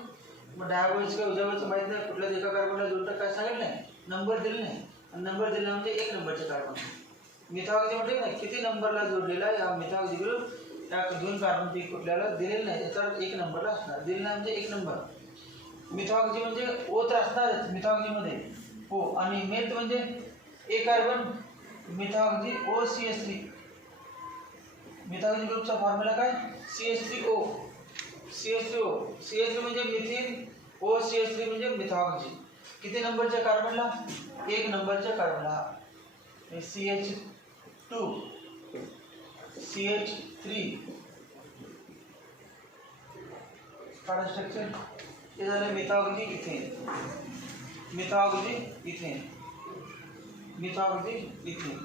मग डाव्यावरचं किंवा उजव्यावरचं माहीत नाही, कुठल्या एका कार्बनला जोडतं काय सांगितलं नाही, नंबर दिले नाही. आणि नंबर दिला म्हणजे 1 नंबरचे कार्बन. मिथॉक्सी म्हणजे नाही किती नंबरला जोडलेला या मिथॉक्सी ग्रुप त्या 2 कार्बनपैकी कुठल्याला दिलेलं नाही, याचा 1 नंबरला असणार. दिलेला नाही म्हणजे 1 नंबर. मिथॉक्सी म्हणजे ओ तर असणारच मिथॉक्सीमध्ये ओ. आणि मेथ म्हणजे एक कार्बन मिथॉक्सी OCH3. मिथॉक्सी ग्रुपचा फॉर्म्युला काय? CH3O. CH3O. CH3 म्हणजे मिथिन, OCH3 म्हणजे मिथॉक्सी. किती नंबरच्या कार्बनला? 1 नंबरच्या कार्बनला. CH2 CH3 काढा स्ट्रक्चर. हे झालं methoxy ethane. Methoxy ethane. Methoxy ethane.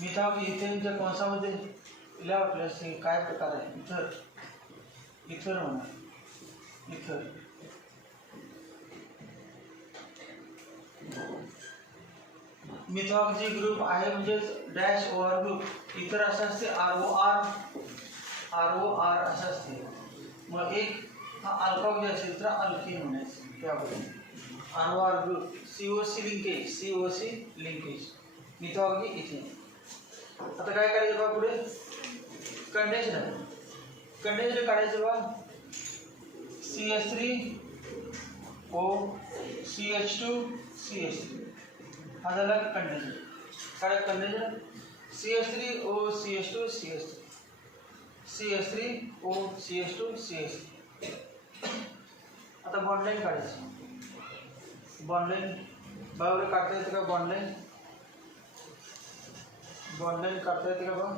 Methoxy इथेनच्या कंसामध्ये तिला वाटलं असे काय प्रकार आहे? इथर. इथर म्हणा. इथर. मिथॉक्सी ग्रुप आहे म्हणजे डॅश OR ग्रुप. इतर असं असते ROR असं असते. मग एक हा अल्कावली असेल तर अल्कीन म्हणायचं त्याबद्दल. ROR group. COC linkage. Methoxy ethane. आता काय करायचं बा पुढे? कंडेन्सर. कंडेन्सर काढायचं बा. CH3O CH2 CH3 हा झाला कंडेन्सर. काय condenser? CH3O CH2 CH3 CH3O CH2 CH3. आता बॉन्डलाईन काढायचं. बॉन्डलाईन बरोबर काढता येते का? बॉन्डलाईन बॉन्डलाईन काढता येते का बा?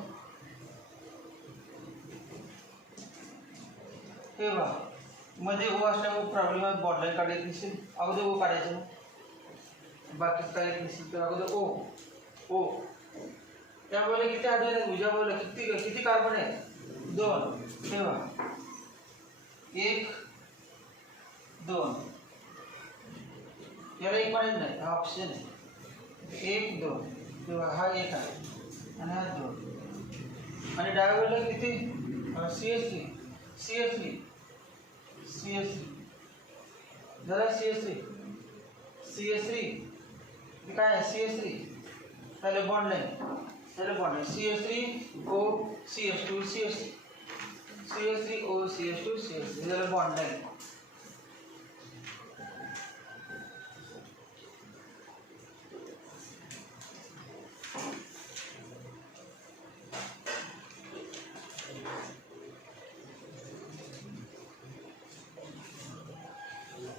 हे बा मध्ये ओ असल्यामुळे प्रॉब्लेम आहे. बॉन्डलाईन काढायची नसेल अगोदर ओ काढायचं. बाकी काय येत नसेल तर अगोदर ओ. त्या बाजूला किती आढळले आहेत? उजव्या बाजूला किती कार्बन आहेत? 2. ठेवा 1 2. याला एक माहित नाही, हा ऑप्शन आहे. 1 2 ठेवा. हा 1 आहे आणि हा 2. आणि डाव्या बाजूला किती? CH3 जरा CH3 हे काय आहे? CH3 त्याला बॉन्डलाईन. CH3O CH2 CH3 CH3O CH2 CH3 त्याला बॉन्डलाईन.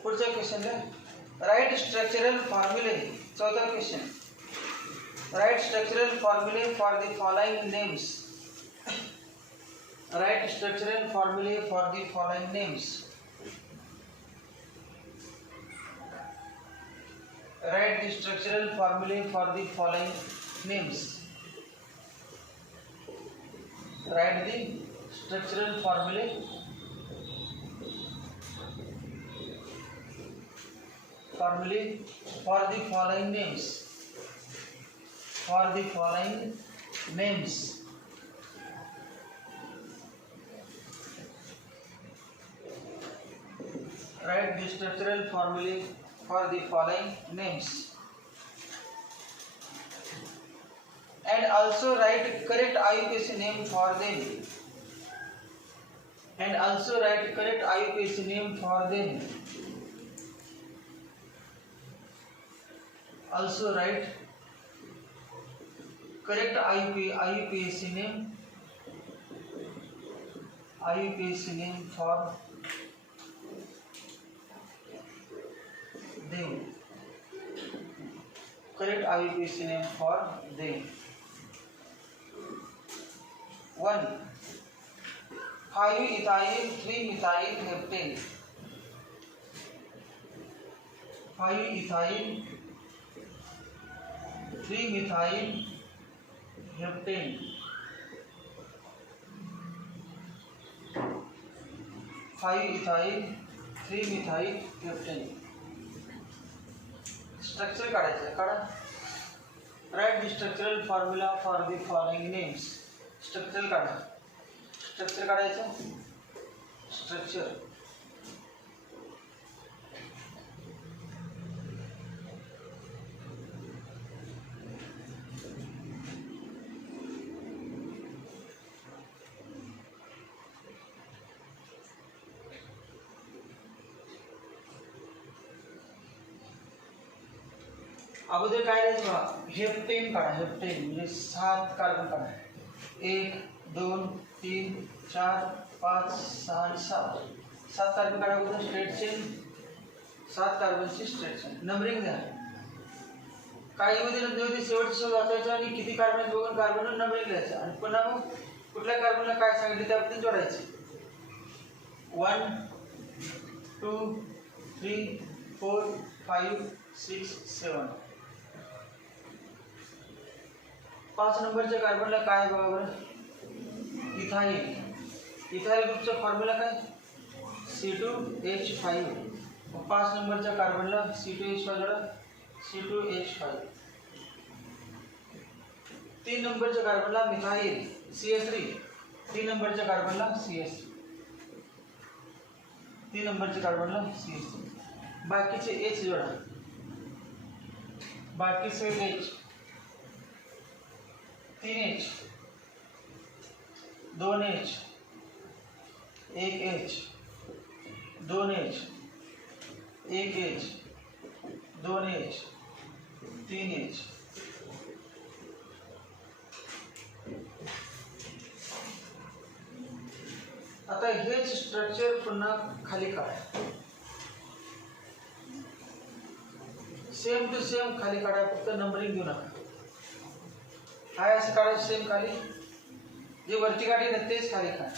पुढचा क्वेश्चन आहे. Write structural formulae. चौथा question. Write structural formulae for the following names. Write structural formulae for the following names. Write the structural formulae for the following names. Write the structural formulae for the following names. For the following names. Write the structural formulae for the following names. And also write correct IUPAC name for them. And also write correct IUPAC name for them. Also write correct IUPAC name. IUPAC name for them. Correct IUPAC name for them. 1. 5-ethyl 3-methyl heptane. 5-ethyl 3-methyl heptane. 5 ethyl 3 methyl heptane. Structure काढायचं. काढा. Write the structural formula for the following names. Structure काढा. Structure काढायचं. Structure अगोदर काय द्यायचं बघा. Heptane काढा. Heptane म्हणजे 7 कार्बन काढा. 1 2 3 4 5 6 आणि 7. 7 कार्बन काढा. अगोदर स्ट्रेट चेन. 7 कार्बनची स्ट्रेट चेन. नंबरिंग द्या. काही मध्ये शेवटचे शेवट वाचायचं आणि किती कार्बन बघून कार्बन नंबरिंग द्यायचं आणि पुन्हा मग कुठल्या कार्बनला काय सांगितलं त्याबद्दल जोडायचे. 1 2 3 4 5 6 7. 5 नंबरच्या कार्बनला काय बघा बरं. इथाइल. इथाइल ग्रुपचा फॉर्म्युला काय. C2H5. 5 नंबरच्या कार्बनला C2H5 जोडा. C2H5. 3 नंबरच्या कार्बनला मिथाइल CH3. 3 नंबरच्या कार्बनला CH. 3 नंबरच्या कार्बनला CH3. बाकीचे H जोडा. बाकीचे H. 3H 2H 1H 2H 1H 2H 3H. आता हेच स्ट्रक्चर पुन्हा खाली काढा. सेम टू सेम खाली काढा. फक्त नंबरिंग देऊ नका. हाय असं काढायचं सेम खाली. जे वरती काढले ना तेच खाली काढा.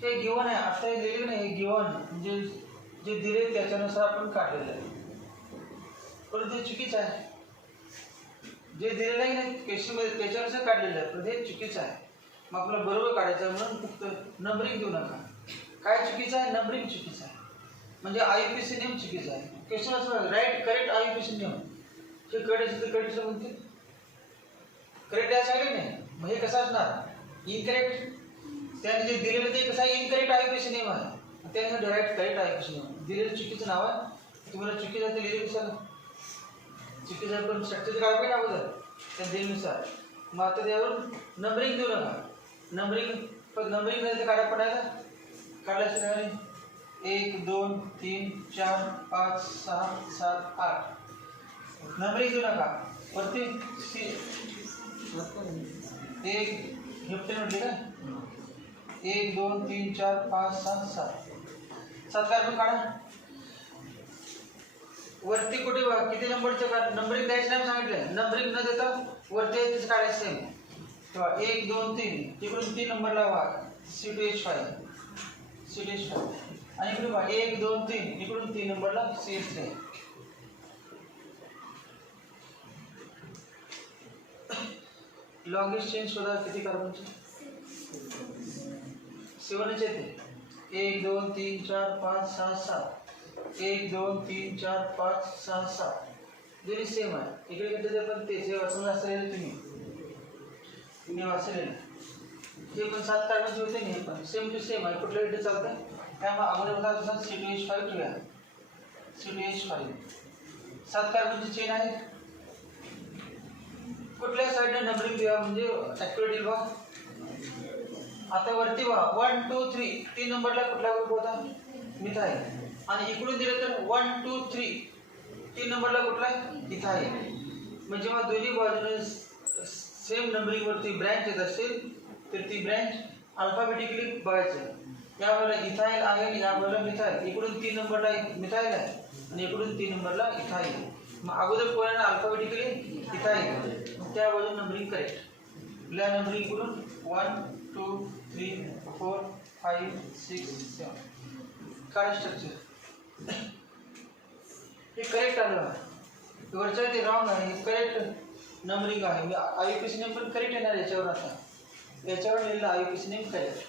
हे गिवन आहे. आता हे लिहिले नाही. हे गिवन म्हणजे जे दिले त्याच्यानुसार आपण काढलेलं आहे. परंतु ते चुकीचं आहे. जे दिलेलं आहे ना क्वेश्चनमध्ये त्याच्यानुसार काढलेलं आहे पण हे चुकीचं आहे. मग आपल्याला बरोबर काढायचं आहे म्हणून फक्त नंबरिंग देऊ नका. काय चुकीचं आहे. नंबरिंग चुकीचं आहे. म्हणजे IUPAC नेम चुकीचं आहे. क्वेश्चन असं राईट करेक्ट IUPAC नेम. हे करेक्ट म्हणते. करेक्ट या सांगितलं नाही. मग हे कसं असणार. इनकरेक्ट. त्याने जे दिलेलं ते कसं आहे. इनकरेक्ट IUPAC नेम आहे. त्याने डायरेक्ट करेक्ट IUPAC नेम. दिलेलं चुकीचं नाव आहे. तुम्हाला चुकीचं आहे ते लिहिले कशाला. चुकीचं आहे पण स्ट्रक्चर काढावं ना अगोदर त्या दिलेनुसार. मग आता त्यावरून नंबरिंग देऊ नका. नंबरिंग नाही काढा पडायला. काढायचं नाही. 1 2 3 4 5 6 7 8. नंबरिंग देऊ नका. वरती 1 हेप्टेन म्हटले का. 1 2 3 4 5 6 7. 7 कार्बन काढा. वरती कुठे किती नंबरचं नंबरिंग द्यायचं नाही सांगितलं. नंबरिंग न देता वरती काढायचं सेम. तेव्हा 1 2 3 तिकडून 3 नंबरला C2H5 आणि इकडे 1 2 3 इकडून 3 नंबरला CH3. लॉन्गेस्ट चेन शोधा. किती कार्बनचे. 7च येते. 1 2 3 4 5 6 7. 1 2 3 4 5 6 7. दोन्ही सेम आहे. इकडे किती पण तेच हे वाचून असलेले तुम्ही वाचलेलं. हे पण 7 कार्बनचे होते नाही. हे पण सेम टू सेम आहे. कुठल्या इथे चालतं. त्यामुळे अगोदर बघा तसा C2H5 ठेवूया. C2H5 7 कार्बनची चेन आहे. कुठल्या साईडने नंबरिंग द्या म्हणजे ॲक्युरेट येईल. बघा आता वरती बघा 1 2 3 3 नंबरला कुठला ग्रुप होता. मिथाइल. आणि इकडून दिलं तर 1 2 3 3 नंबरला कुठला इथाइल. म्हणजे जेव्हा दोन्ही बाजूने सेम नंबरिंग वरती ब्रँच येत असेल तर ती ब्रँच अल्फाबेटिकली बघायचं. या वेळेला इथाइल आहे. या वेळेला मिथाइल. इकडून 3 नंबरला मिथाइल आहे आणि इकडून 3 नंबरला इथाइल. मग अगोदर कोणाला अल्फाबेटिकली इथाइल. त्या बाजून नंबरिंग करेक्ट. या नंबरिंग इकडून 1 2 3 4 5 6 7. काय स्ट्रक्चर हे करेक्ट आलं. वरचं ते रॉंग आहे. हे करेक्ट नंबरिंग आहे. IUPAC नेम पण करेक्ट येणार याच्यावर. आता याच्यावर लिहिलं IUPAC नेम करेक्ट.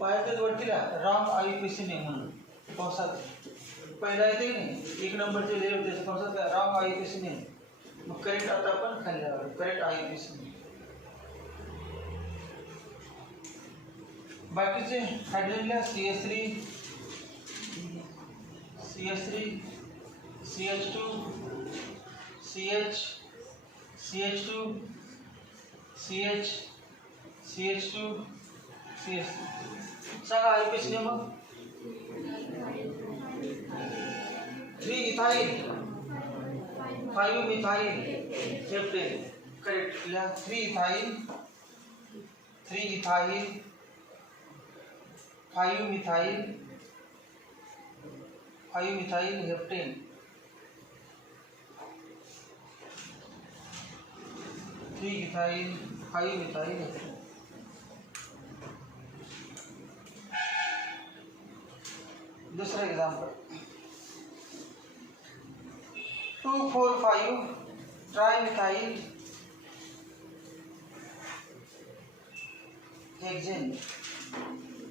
पाहिजे वरतीला रॉंग IUPAC नेम म्हणून कंसात पहिला येते की नाही, 1 नंबरचे लिहिले होते कंसात रॉंग IUPAC नेम. मग करेक्ट आता आपण खाल्ल्यावर करेक्ट IUPAC नेम. बाकीचे हायड्रोजनला CH3 CH2 CH CH2 CH CH2 CH. सांगा IUPAC name. 3 ethyl 5 methyl heptane correct. 3 ethyl 5 methyl heptane. 3 ethyl 5 methyl heptane. दूसरा example 2,4,5 trimethyl hexane.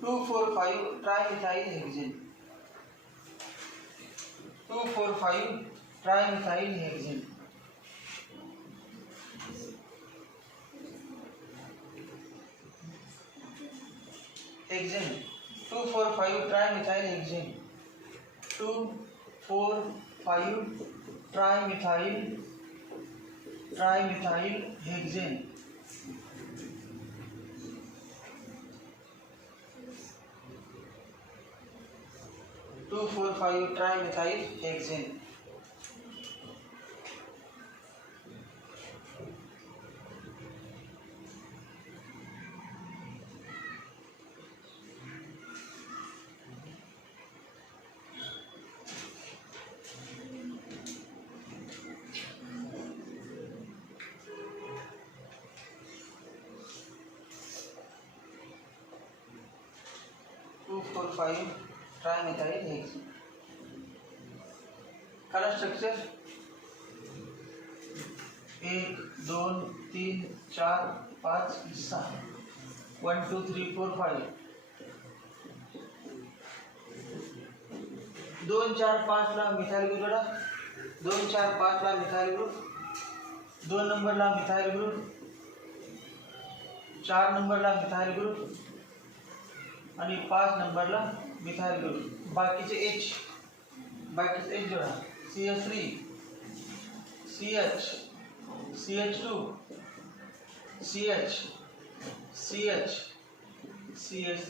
2,4,5 trimethyl hexane. 2,4,5 trimethyl hexane. Hexane 2,4,5 trimethyl hexane. 2,4,5 trimethyl hexane. 2,4,5 trimethyl hexane. Trimethyl hexane. Colour structure 1 2 3 4 5 6 1 2 3 4 5 2 4 5 ला methyl group जोडा. 2 4 5 ला methyl group. 2 नंबरला methyl group. 4 नंबरला methyl group आणि 5 नंबरला methyl group. बाकीचे H जोडा. CH3 CH CH2 CH CH CH3.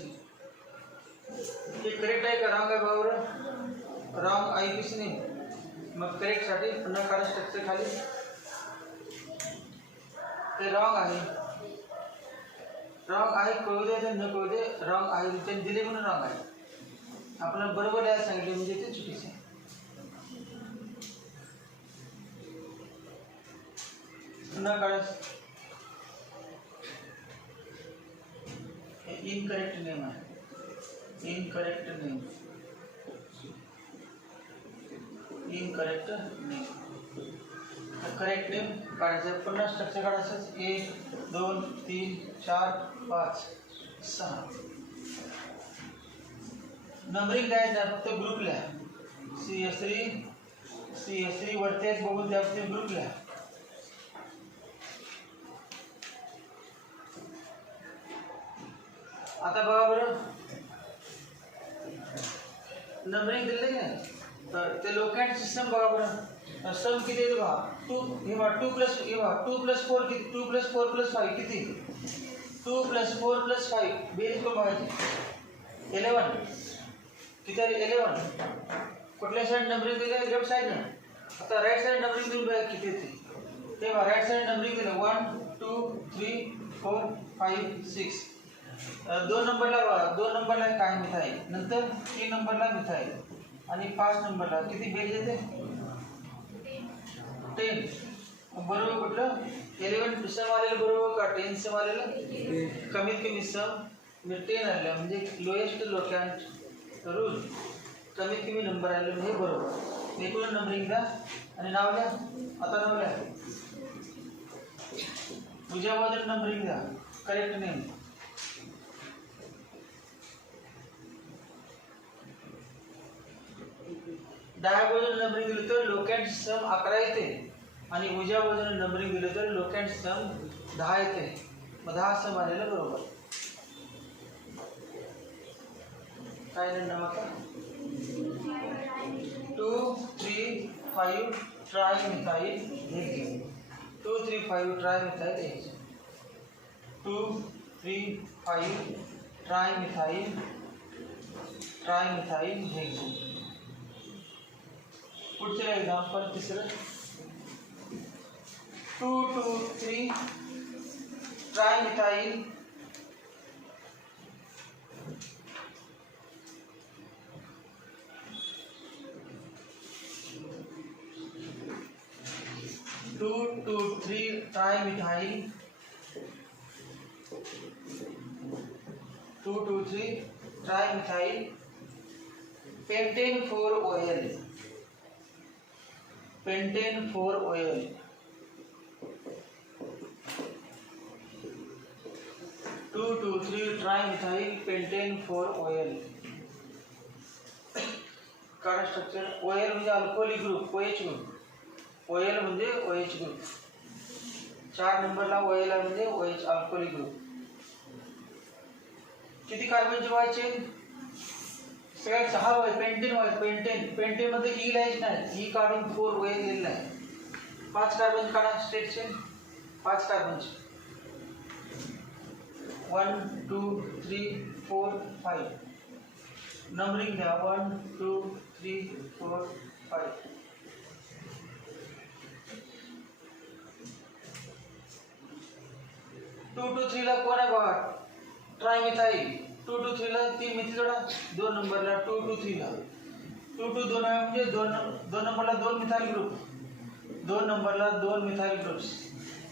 हे करेक्ट आहे का रॉंग आहे बाबा? Wrong IUPAC name. मग करेक्ट साठी पुन्हा काढा स्ट्रक्चर खाली. ते रॉंग आहे. रॉंग आहे कळू दे न कळू दे रॉंग आहे त्यांनी दिले म्हणून रॉंग आहे. आपल्याला बरोबर आहे सांगितले म्हणजे ते चुकीचे आहे. पुन्हा काढा. हे इनकरेक्ट नेम आहे. Incorrect name. करेक्ट नेम काढायचं. पुन्हा स्ट्रक्चर काढायचं. 1 2 3 4 5 6. नंबरिंग काय आहे फक्त ग्रुप लिहा. CH3 वरती आहेत बघून त्यावरती ग्रुप लिहा. आता बघा बरं नंबरिंग दिले नाही तर ते लोकॅट सिस्टम बघा बरं. सम किती येते बघा. 2 हे बघा 2 प्लस 4 किती. 2 + 4 + 5 किती. 2 + 4 + 5 बेरीज करून बघायची. 11 किती आली. 11 कुठल्या साईड नंबरिंग दिले लेफ्ट साईडनं. आता राईट साईड नंबरिंग दिली बघा किती येते. ते बघा राईट साईड नंबरिंग दिलं 1 2 3 4 5 6. 2 नंबरला बघा. 2 नंबरला काय मिथाइल. नंतर 3 नंबरला मिथाइल आणि 5 नंबरला किती बेरीज येते 10. बरोबर कुठलं 11 सम आलेलं बरोबर का 10 सम आलेलं. कमीत कमी सम 10 आलं म्हणजे लोएस्ट लोकॅन्ट रूल. कमीत कमी नंबर आले म्हणजे बरोबर. एकूण नंबरिंग द्या आणि नाव लिहा. आता नाव लिहा. उजव्या बाजूला नंबरिंग द्या, करेक्ट नेम. डाव्या बाजूला नंबरिंग दिलं तर लोकॅन्ड सम 11 येते आणि उजव्या बाजूला नंबरिंग दिलं तर लोकॅन्ड सम 10 येते. मग 10 सम आलेलं बरोबर. काय नंबर आता 2 3 5 trimethyl hexane. 2 3 5 trimethyl hexane. 2 3 5 trimethyl hexane. पुढचं एक्झाम्पल तिसरं 2 2 3 trimethyl 2 2 3 trimethyl 2 2 3 trimethyl pentane 4 OL. Pentane 4 OL. 2 2 3 trimethyl pentane 4 OL. कारण स्ट्रक्चर OL म्हणजे alcoholic group, OH group. OL म्हणजे OH ग्रुप. 4 नंबरला OL म्हणजे OH अल्कोहोलिक ग्रुप. किती कार्बनचे व्हायचे? सगळ्यात 6 व्हायचे. पेंटेन मध्ये ई लिहायचे नाही, ई काढून 4 OL लिहिलेलं आहे. 5 कार्बन काढा स्ट्रेट चेन. 5 कार्बनचे 1 2 3 4 5 नंबरिंग द्या. 1 2 3 4 5. 2 2 3 ला कोण आहे बघा? ट्रायमिथाइल. 2 2 3 ला 3 मिथाइल जोडा. 2 नंबरला 2 2 3 ला 2 2 2 आहे म्हणजे 2 नंबरला 2 मिथाइल ग्रुप. 2 नंबरला 2 मिथाइल ग्रुप्स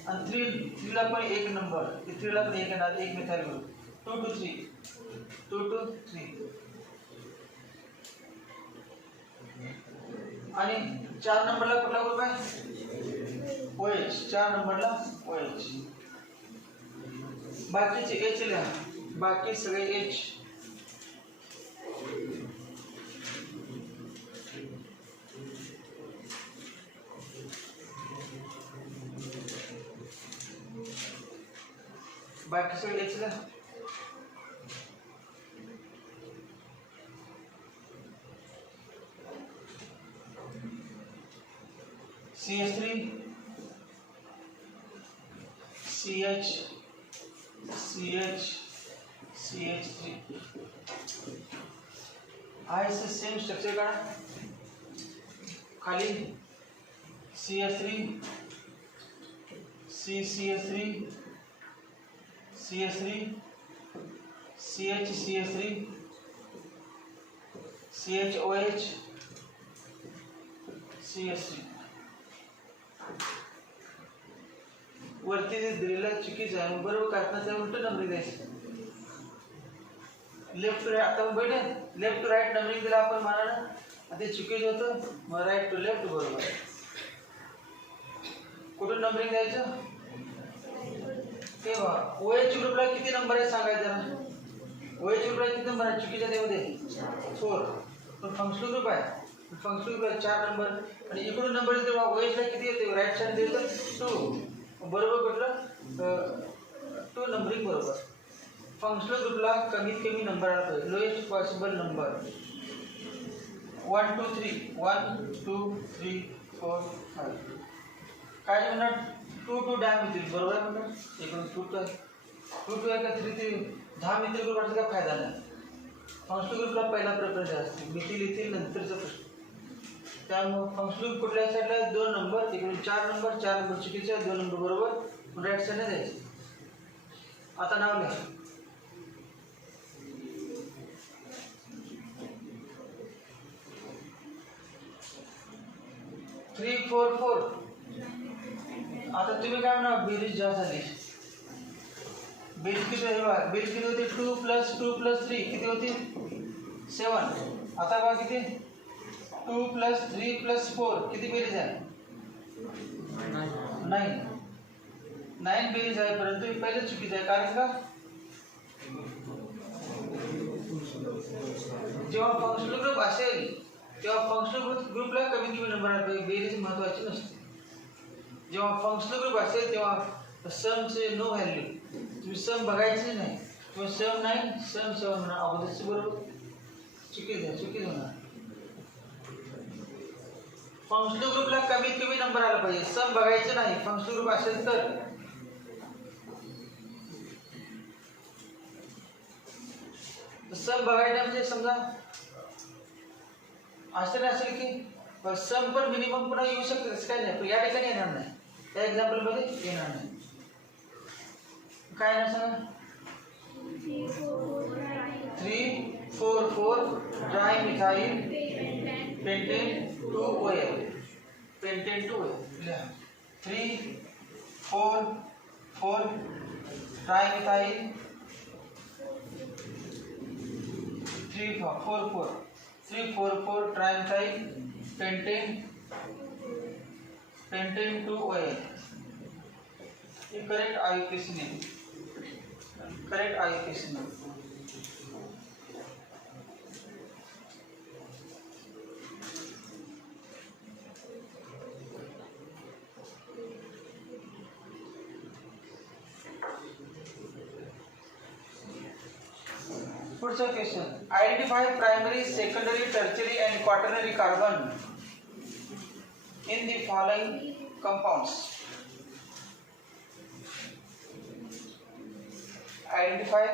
आणि 3 ला पण 1 नंबर. 3 ला पण 1 येणार, 1 मिथाइल ग्रुप. 2 2 3 2 2 3 आणि 4 नंबरला कुठला ग्रुप आहे? OH. 4 नंबरला OH. बाकीचे H लिहा. बाकी सगळे H. बाकी सगळे H लिहा. CH3 CH CH CH3 आहे सेम स्ट्रक्चर का खाली CH3 CH3 CH3 CH CHOH CH3 वरती जे दिलेलं चुकीचं आहे. बरोबर काढण्याचं उलट नंबरिंग द्यायचं. Left to right. आता बैठे लेफ्ट टू राईट नंबरिंग दिला आपण म्हणाला ते चुकीचं होतं. मग राईट टू लेफ्ट बरोबर. कुठून नंबरिंग द्यायचं ते बघा. OH ग्रुपला किती नंबर आहे सांगायचं ना. OH ग्रुपला किती नंबर आहे चुकीच्या देमध्ये 4. पण फंक्शनल ग्रुप आहे. फंक्शनल ग्रुपला 4 नंबर आणि इकडून नंबर येते बघा. OH ला किती येते राईट साईड दिलं 2 बरोबर. कुठलं 2 नंबरिंग बरोबर. फंक्शनल ग्रुपला कमीत कमी नंबर आला पाहिजे. Lowest possible number 1 2 3 1 2 3 4 5. काय म्हणणार 2 2 डॅम येतील बरोबर म्हणणार. इकडून 2 2 आहे का 3 3 10 मित्र ग्रुप वाटतं का फायदा नाही. फंक्शनल ग्रुपला पहिला प्रेफरन्स असते. मिथिल येतील नंतरचा प्रश्न. त्यामुळे फंक्शनल कुठल्या साईडला 2 नंबर इकडून 4 नंबर चुकीचे 2 नंबर बरोबर राईट साईडला द्यायचे. आता नाव लिहा. 3 4 4. आता तुम्ही काय म्हणा बेरीज जास्त झाली. बेरीज किती आहे? बेरीज किती होती? 2 + 2 + 3 किती होती 7. आता बघा किती 2 + 3 + 4 किती बेरीज आहे 9. 9 बेरीज आहे, परंतु हे पहिलं चुकीचं आहे. कारण का जेव्हा फंक्शनल ग्रुप असेल तेव्हा फंक्शनल ग्रुपला कमीत कमी नंबर आला पाहिजे, बेरीज महत्वाची नसते. जेव्हा फंक्शनल ग्रुप असेल तेव्हा समचे नो व्हॅल्यू, तुम्ही सम बघायचे नाही. किंवा सम नाही सम 7 म्हणा, अगोदरच बरोबर चुकीचं होणार. फंक्शनल ग्रुपला कमीत कमी नंबर आला पाहिजे, सम बघायचे नाही. फंक्शनल ग्रुप असेल तर सम बघायला म्हणजे समजा असं असेल की सम पण मिनिमम पुन्हा येऊ शकते, तसं काही नाही. पण या ठिकाणी येणार नाही, त्या एक्झाम्पल मध्ये येणार नाही. काय ना सांगा, 3,4,4 try methyl pentane 2OL. Pentane 2OL 3,4,4 try methyl 3,4,4 try methyl pentane 2OL. ये करेक्ट आईयूपीएसी ने करेक्ट आईयूपीएसी ने पुढचा question, identify primary, secondary, tertiary and quaternary carbon in the following compounds. Identify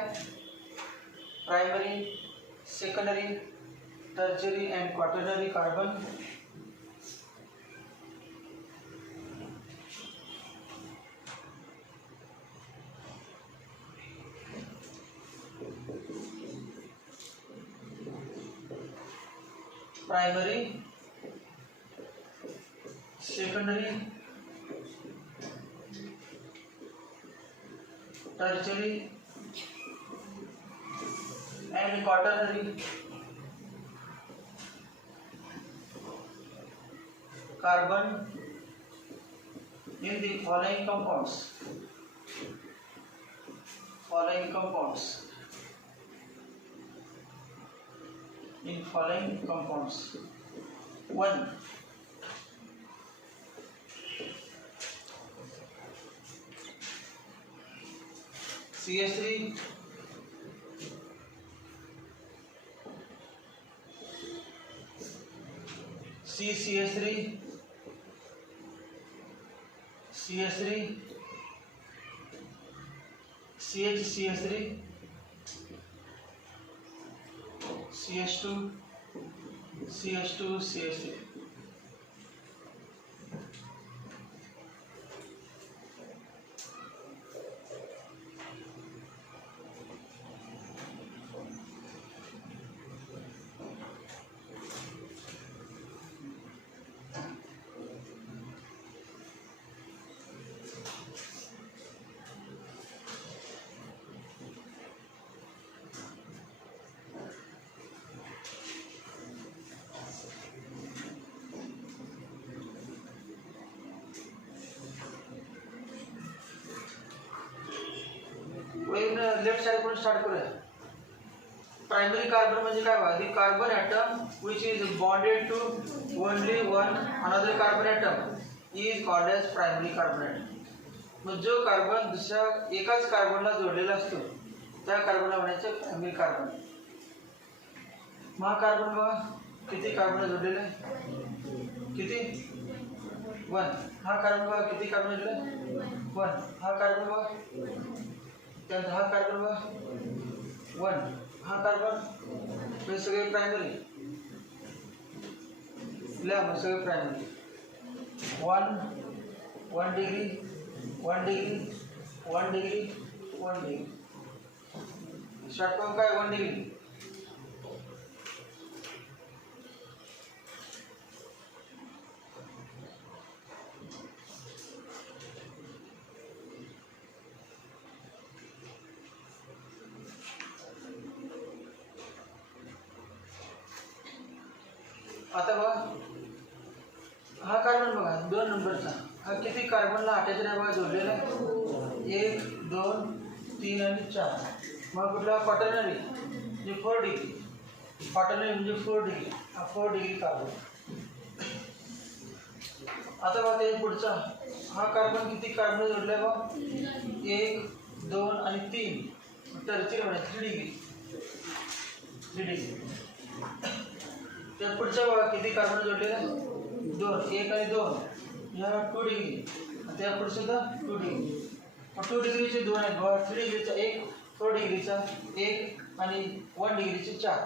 primary, secondary, tertiary and quaternary carbon primary, secondary, tertiary and quaternary carbon in the following compounds. In following compounds. 1. CH3, CCH3, CH3, CHCH3, CH2, CH2, CH3. Left side कडून start करूया. Primary carbon म्हणजे काय बघा, the carbon atom which is bonded to only one another carbon atom is called as primary carbon atom. मग जो carbon दुसऱ्या एकाच कार्बनला जोडलेला असतो त्या कार्बनला म्हणायचं प्रायमरी कार्बन. मग हा कार्बन बघा किती कार्बन जोडलेला आहे, किती 1. हा कार्बन बघा किती कार्बन जोडलेला आहे 1. हा कार्बन बघा त्यानंतर हा कार्बन बघा 1. हा कार्बन हे सगळे प्रायमरी लिहा, मग सगळे primary. 1 degree 1 degree 1 degree 1 degree. Short form काय 1 डिग्री. आता बघा हा कार्बन बघा 2 नंबरचा, हा किती कार्बनला अटॅच आहे बघा जोडलेला आहे 1 2 3 आणि 4. मग कुठला क्वाटर्नरी म्हणजे 4 डिग्री. क्वाटर्नरी म्हणजे 4 डिग्री. हा 4 डिग्री कार्बन. आता बघा ते पुढचा हा कार्बन किती कार्बन जोडलाय बघा 1 2 आणि 3. टर्चियरी म्हणजे 3 डिग्री. 3 डिग्री. त्या पुढच्या बघा किती कार्बन जोडलेला आहे 2 1 आणि 2 या 2 डिग्री. त्या पुढचं 2 डिग्री. 2 डिग्रीचे 2 आहेत बघा. 3 डिग्रीचा 1 4 डिग्रीचा 1 आणि 1 डिग्रीचे 4.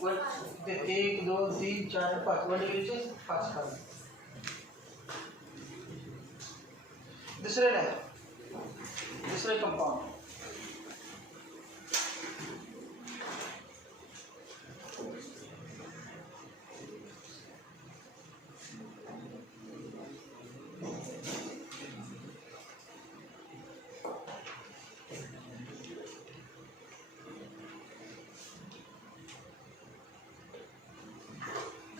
1 2 3 4 5 1 डिग्रीचे 5 कार्बन. दुसरे compound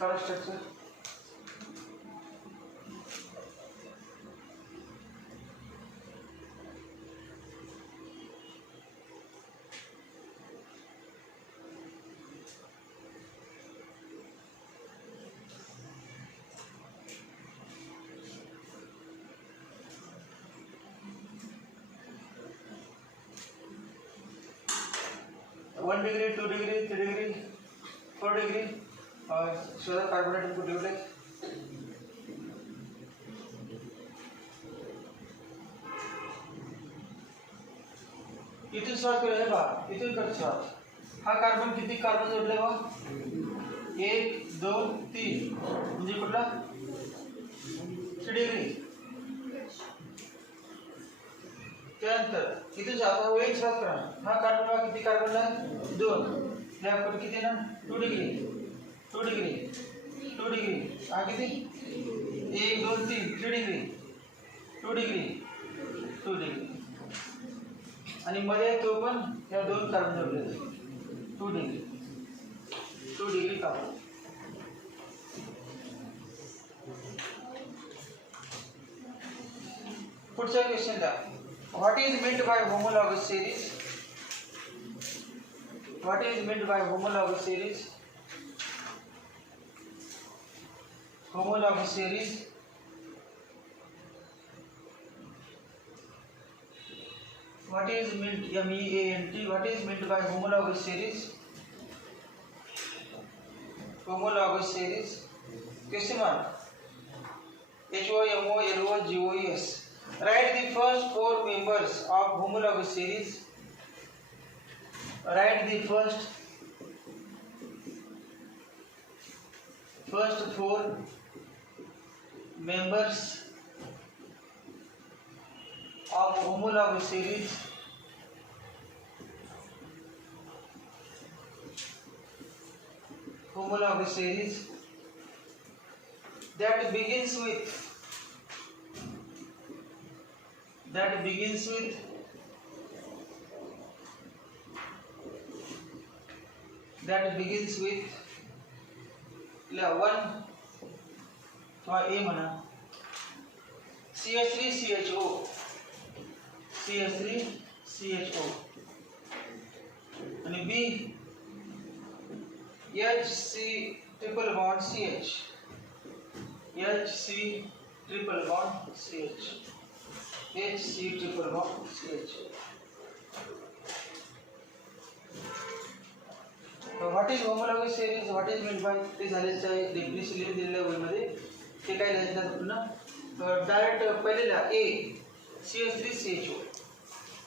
colour structure. One degree 2 degree 3 degree 4 degree soda carbonate को ठेवले. इथून सुरुवात करूया बा. इथून कर सुरुवात. हा कार्बन किती कार्बन जोडले बा 1 2 3 म्हणजे कुठला 3 डिग्री. त्यानंतर इथून आता वेग सुरुवात करा. हा कार्बन बा किती कार्बन आहे 2. आपण किती ना 2 डिग्री 2 डिग्री 2 डिग्री. हा किती 1 2 3 3 डिग्री 2 डिग्री 2 डिग्री. आणि मध्ये तो पण या 2 कार्बन जोडले 2 डिग्री 2 डिग्री कार्बन. पुढचा क्वेश्चन द्या. What is meant by homologous series. What is meant by homologous series. Homologous series. What is meant MEANT? What is meant by homologous series? Homologous series. Question 1. HOMOLOGOS. Write the first 4 members of homologous series. Write the first 4 members of homologous series. Homologous series that begins with one किंवा ए म्हणा CH3CHO आणि बी HC triple bond CH HC triple bond CH HC triple bond CH. What is homologous series. What is meant by ते झालेच आहे. Definition दिलेल्या वहीमध्ये ते काय लिहायचं पुन्हा डायरेक्ट पहिलेला ए CH3CHO.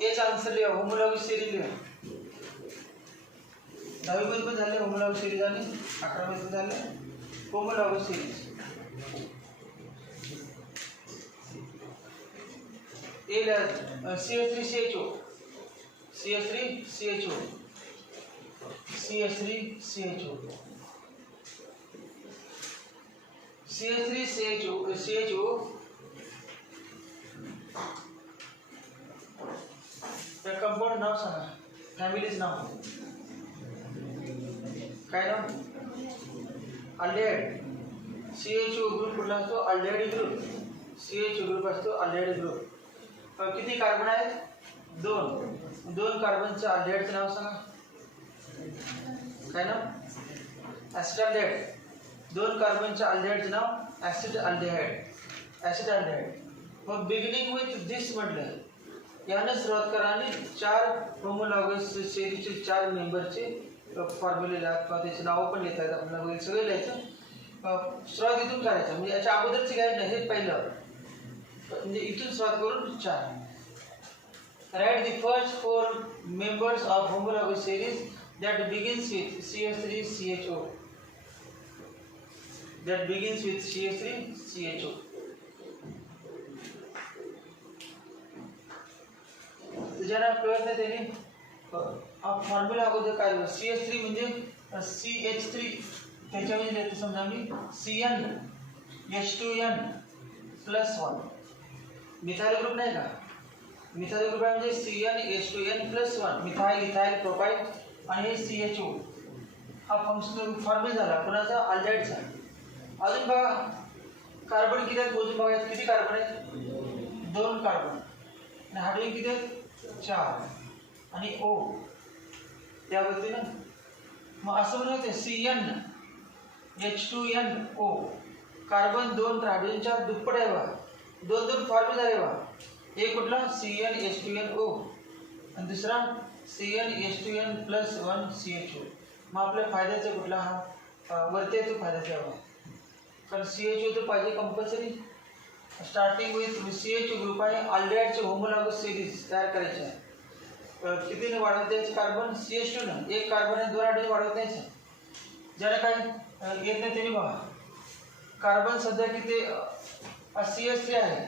एचा आन्सर लिहा. होमोलॉगस सिरीज लिहा. 10वी मध्ये पण झाले होमोलॉगस सिरीज आणि 11वी मध्ये झाले होमोलॉगस सिरीज. ए लिहा CH3CHO CH3CHO CH3CHO त्या कंपाऊंड नाव सांगा. फॅमिलीज नाव काय नाव अल्डेहाइड. CHO ग्रुप कुठला असतो अल्डेहाइड ग्रुप. CHO ग्रुप असतो अल्डेहाइड ग्रुप. किती कार्बन आहेत? 2. 2 कार्बनचं अल्डिहाइडचं नाव सांगा. काय नाव? Acid aldehyde. 2 कार्बनच्या अल्डिहाइडचं नाव ॲसिड अल्डिहाइड. Acid aldehyde. मग बिगिनिंग विथ दिस म्हटलं, यानं सुरुवात करा आणि 4 होमोलॉगस सेरीजचे 4 मेंबरचे फॉर्म्युले लिहा किंवा त्याचे नावं पण लिहिता येतात आपल्याला, वगैरे सगळं लिहायचं. सुरुवात इथून करायचं, म्हणजे याच्या अगोदरची काय नाही, हे पहिलं, म्हणजे इथून सुरुवात करून 4. Write the first 4 members of homologous series that begins with CH3CHO. That begins with CH3CHO. ज्यांना कळत नाही त्यांनी फॉर्म्युला अगोदर काय लिहिलं, CH3 म्हणजे CH3, त्याच्यामध्ये लिहितो समजा मी CnH2n+1. मिथाइल ग्रुप नाही का, मिथाइल ग्रुप आहे म्हणजे CnH2n+1, मिथाइल, इथाइल, प्रोपाइल आणि हे CHO. हा फंक्शनल फॉर्म्युला झाला कोणाचा? अल्डिहाइडचा. अजून बघा कार्बन किती आहेत मोजून बघा, किती कार्बन आहेत? 2 कार्बन. आणि हायड्रोजन किती आहेत? 4. आणि O त्या पद्धतीनं मग असं म्हणून CnH2nO. कार्बन 2 हायड्रोजनच्या दुप्पट आहे बा. 2 फॉर्म्युला आहे बा. एक कुठला? CnH2nO आणि दुसरा CnH2n+1 CHO. मग आपल्या फायद्याचा कुठला? हा वरती आहे तो फायद्याचा आहे बा, कारण CHO तर पाहिजे compulsory. Starting with CH group आहे, अल्डिहाइडचे होमोलॉगस सिरीज तयार करायचे आहे. कितीने वाढवत द्यायचं कार्बन? CH2 1 कार्बन आहे, 2 हायड्रोजन वाढवत द्यायचं. ज्याला काय येत नाही त्यांनी बघा, कार्बन सध्या किती CH3 आहे,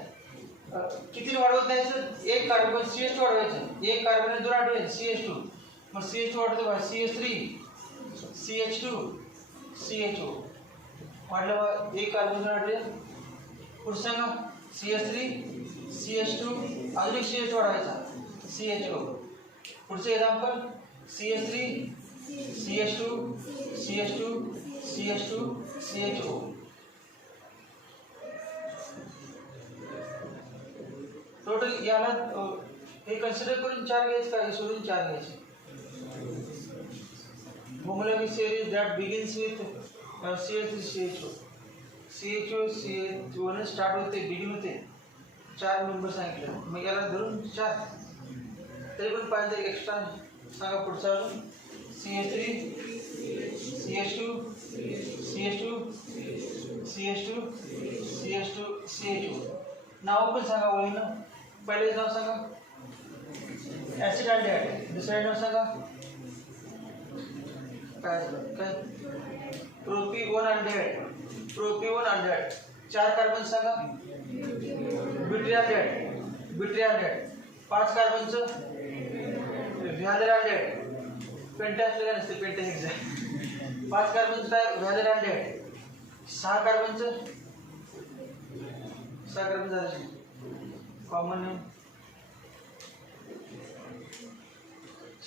किती वाढवत द्यायचं? 1 कार्बन CH2 वाढवायचं, 1 कार्बन आहे, 2 हायड्रोजन CH2. मग CH2 वाढवतो बघा, CH3 CH2 CHO वाढलं बघा, 1 कार्बन 2 हायड्रोजन. पुढचं सांगा CH3 CH2 अजून एक CH2 वाढवायचा CHO. पुढचं example CH3 CH2 CH2 CH2 CHO. Total याला हे कन्सिडर करून 4 घ्यायचं का, हे सोडून 4 घ्यायचे. Homologous series that begins with CH3CHO. CHO start होते, बिगिन होते, 4 मेंबर सांगितलं, मग याला धरून 4. तरी पण पाहिजे एक्स्ट्रा सांगा. पुढचा अजून CH3 CH2 CH2 CH2 CH2 CHO. नाव पण सांगा वळीनं. पहिले नाव सांगा ॲसिड अल्डिहाइड, दुसरे नाव सांगा काय काय प्रोपी-1 अल्डिहाइड, प्रोपी-1 अल्डिहाइड. 4 कार्बन सांगा ब्युटरी अल्डिहाइड, ब्युटरी अल्डिहाइड. 5 कार्बनचं व्हॅलेर अल्डिहाइड, पेंटॅस वगैरे नसते, पेंटॅस 5 कार्बनचं काय? व्हॅलेर अल्डिहाइड. 6 कार्बनचं 6 कार्बन झालं कॉमन नेम.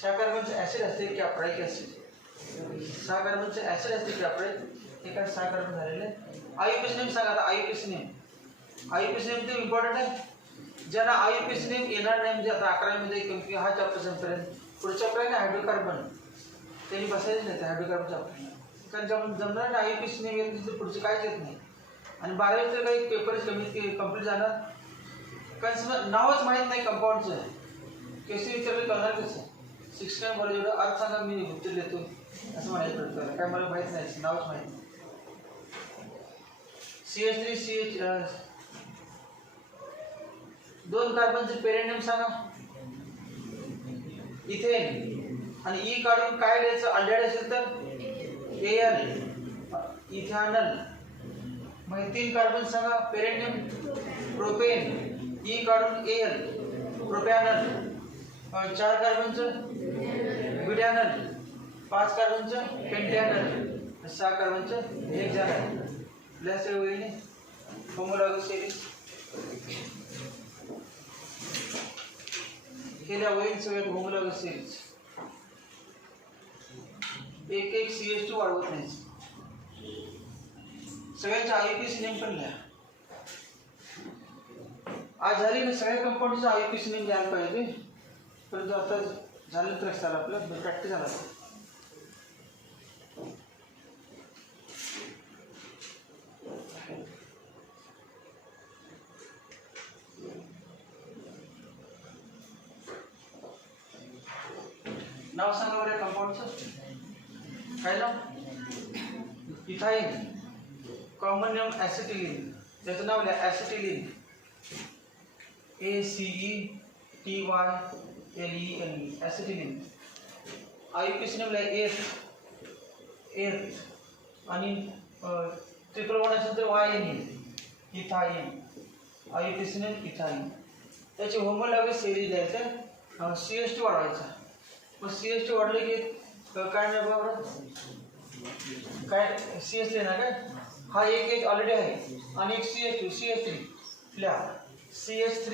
6 कार्बनचं ॲसिड असते कॅप्राइक ॲसिड. 6 कार्बनचं ॲसिड असते कॅप्राइक. हे काय 6 कार्बन झालेले. IUPAC नेम सांगा आता. IUPAC नेम, IUPAC नेम ते इम्पॉर्टंट आहे. ज्यांना IUPAC नेम येणार नाही म्हणजे आता 11वीमध्ये किंवा हा चॅप्टर संपेपर्यंत पुढच्या चॅप्टर आहे ना हायड्रोकार्बन, त्यांनी बसायचं नाही हायड्रोकार्बन चॅप्टर, कारण जमणार ना IUPAC नेम येत नाही पुढचं काहीच येत नाही. आणि 12वी तर काही पेपर्स कंप्लीट जाणार, कारण नावच माहीत नाही कंपाऊंडचं. कसे विचारलं करणार कसं? 6 टाइम बरं एवढं अर्थ सांगा मी उत्तर देतो असं म्हणायचं पडतं, काय मला माहीत नाही, नावच माहीत नाही. CH3CH 2 कार्बनचं पेरेंट नेम सांगा इथेन. आणि ई काढून काय लिहायचं? अल्डिहाइड असेल तर AL इथॅनल. मग 3 कार्बन सांगा पेरेंट नेम प्रोपेन, ई काढून AL प्रोपॅनल. 4 कार्बनचं ब्युटॅनल, 5 कार्बनचं पेंटॅनल, 6 कार्बनचं हेक्सानल. लॅस वळीने होमोलॉगस सेरीज केल्या वळीन सगळ्यात होमोलॉगस सेरीज. एक CH2 वाढवत नाही. सगळ्यांच्या IUPAC नेम पण लिहा. आज झाली ना सगळ्या कंपाऊंडचं IUPAC नेम द्यायला पाहिजे, परंतु आता झालं तर चालेल, आपलं प्रॅक्टिस झाला. नाव सांगा बरं कंपाऊंडचं. काय नाव? इथाईन. Common name ॲसिटिलीन. त्याचं नाव लिहा acetylene. ACETYLENE acetylene. IUPAC name लिहा एर्थ आणि ट्रिपल वन असेल तर YNE ethyne. IUPAC name ethyne. त्याची होमोलॉगी सिरीज द्यायचं. CH2 वाढवायचा. मग CH2 वाढले की काय नाही बरोबर काय CH लिहिणार काय. हा एक ऑलरेडी आहे आणि एक CH2 CH3 लिहा. CH3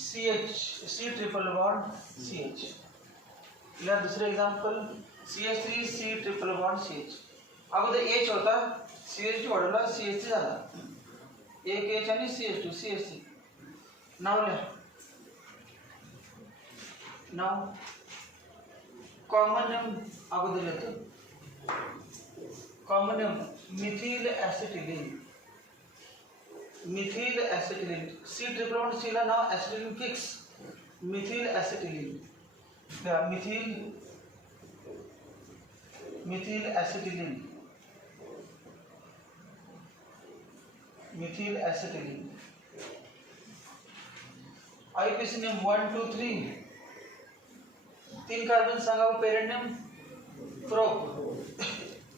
CH C triple bond CH लिहा. दुसरं example CH3 C triple bond CH. अगोदर H होता, CH2 वाढवला, CH3 झाला. एक H आणि CH2 CH3. नाव लिहा. नाव कॉमन नेम अगोदर येतो. Common name methyl acetylene. Methyl acetylene. C triple bond C ला नाव acetylene fix. Methyl acetylene. Methyl acetylene. Methyl acetylene. IUPAC name 1 2 3. 3 carbon सांगा. पेरेंट नेम प्रोप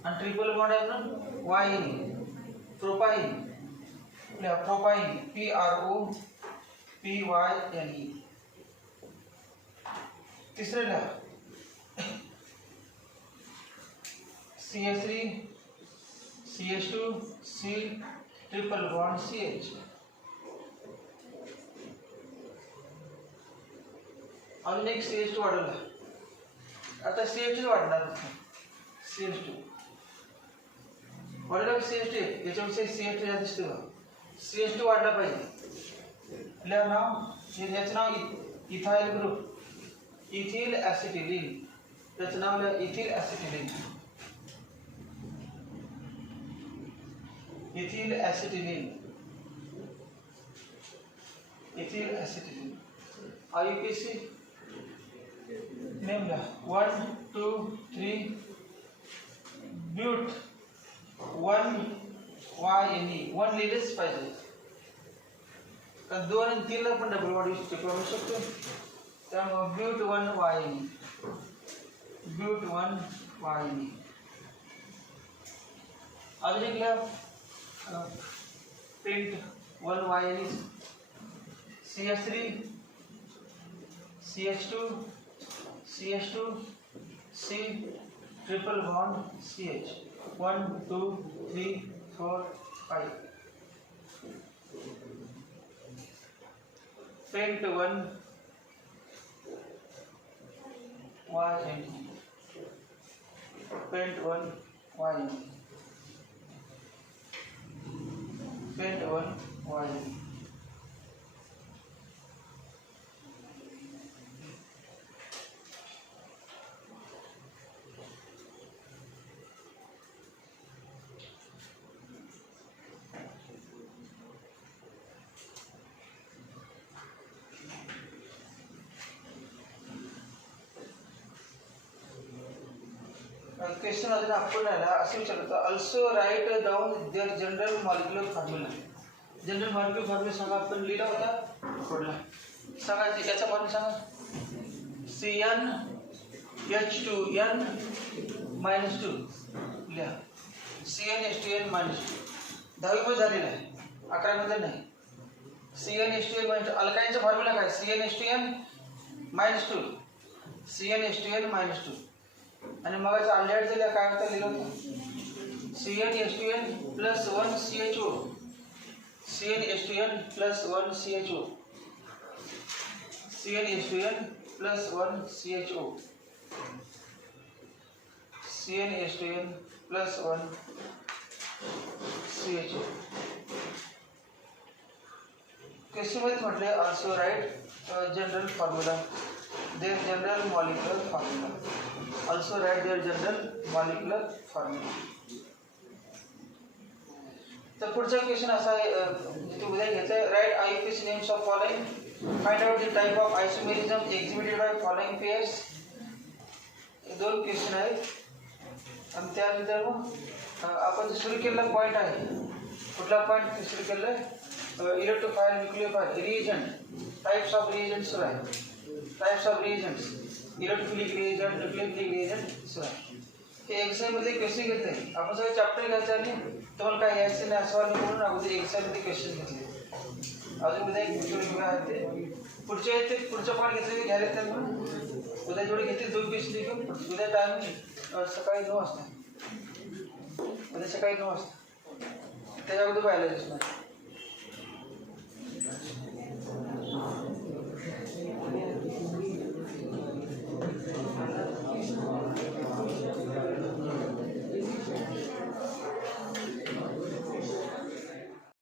आणि ट्रिपल बॉन्ड आहे ना YNE प्रोपाइन. Propyne PROPYNE. तिसरे लिहा CH3 CH2 C triple bond CH. अजून एक CH2 वाढवला. आता CH2 वाढणार. CH2 वाढला की CH2 याच्यापेक्षा CH2 जास्त दिसते का. CH2 वाढला पाहिजे. लिहा नाव. याचं नाव इथाइल ग्रुप. Ethyl acetylene. त्याचं नाव लिहा ethyl acetylene. Ethyl acetylene. Ethyl acetylene. IUPAC name लिहा 1 2 3 ब्यूट 1 YNE. 1 लिहिलेच पाहिजे कारण 2 आणि 3 ला पण डबल बॉडी वाढू शकतो. त्यामुळे ब्यूट 1 YNE. ब्यूट 1 YNE. अजून एक लिहा pent 1 YNE. CH3 CH2 CH2 C triple bond CH. 1 2 3 4 5. Pent 1 YNE. Pent 1 YNE. Pent 1 YNE. Question अजून आपण असं विचारतो. Also write down their general molecular formula. General molecular formula सांगा. आपण लिहिला होता पुढला सांगा. याचा फॉर्म्युला सांगा. CnH2n -2 लिहा. CnH2n -2. 10वी मध्ये झालेला आहे, 11वी मध्ये नाही. CnH2n -2. अल्काईनचा फॉर्म्युला काय? CnH2n -2. CnH2n -2. आणि मग अल्डेहाइड दिला काय होतं लिहिलं होतं CnH2n + 1 CHO. CnH2n + 1 CHO. CnH2n + 1 CHO. CnH2n + 1 CHO. क्वेश्चनमध्येच म्हटले also write general formula their general molecular formula. Also write their general molecular formula. तर पुढचा क्वेश्चन असा आहे, ते उद्या घ्यायचं आहे. Write IUPAC names of following. Find out the type of isomerism exhibited by following pairs. हे दोन क्वेश्चन आहेत आणि त्यानंतर मग आपण जो सुरू केलेला पॉईंट आहे, कुठला पॉईंट सुरू केलेला आहे, electrophile nucleophile reagent, types of reagent सुरू आहे. Types of reagents, electrophilic reagent, nucleophilic reagent सुरू आहे. हे एक्झाममध्ये क्वेश्चन घेतले. आपण सगळे चॅप्टर घ्यायचं आणि तुम्हाला काय यायचं नाही असं वाटलं म्हणून अगोदर एक्झाममध्ये क्वेश्चन घेतले. अजून उद्या एक जेवढे आहे ते पुढचे आहेत ते पुढच्या पॉईंट घेतले की घ्यायला येतात म्हणून उद्या जेवढे घेतील 2 क्वेश्चन घेऊन उद्या टायमिंग सकाळी 9 वाजता. उद्या सकाळी 9 वाजता त्याच्या अगोदर बायोलॉजी असणार.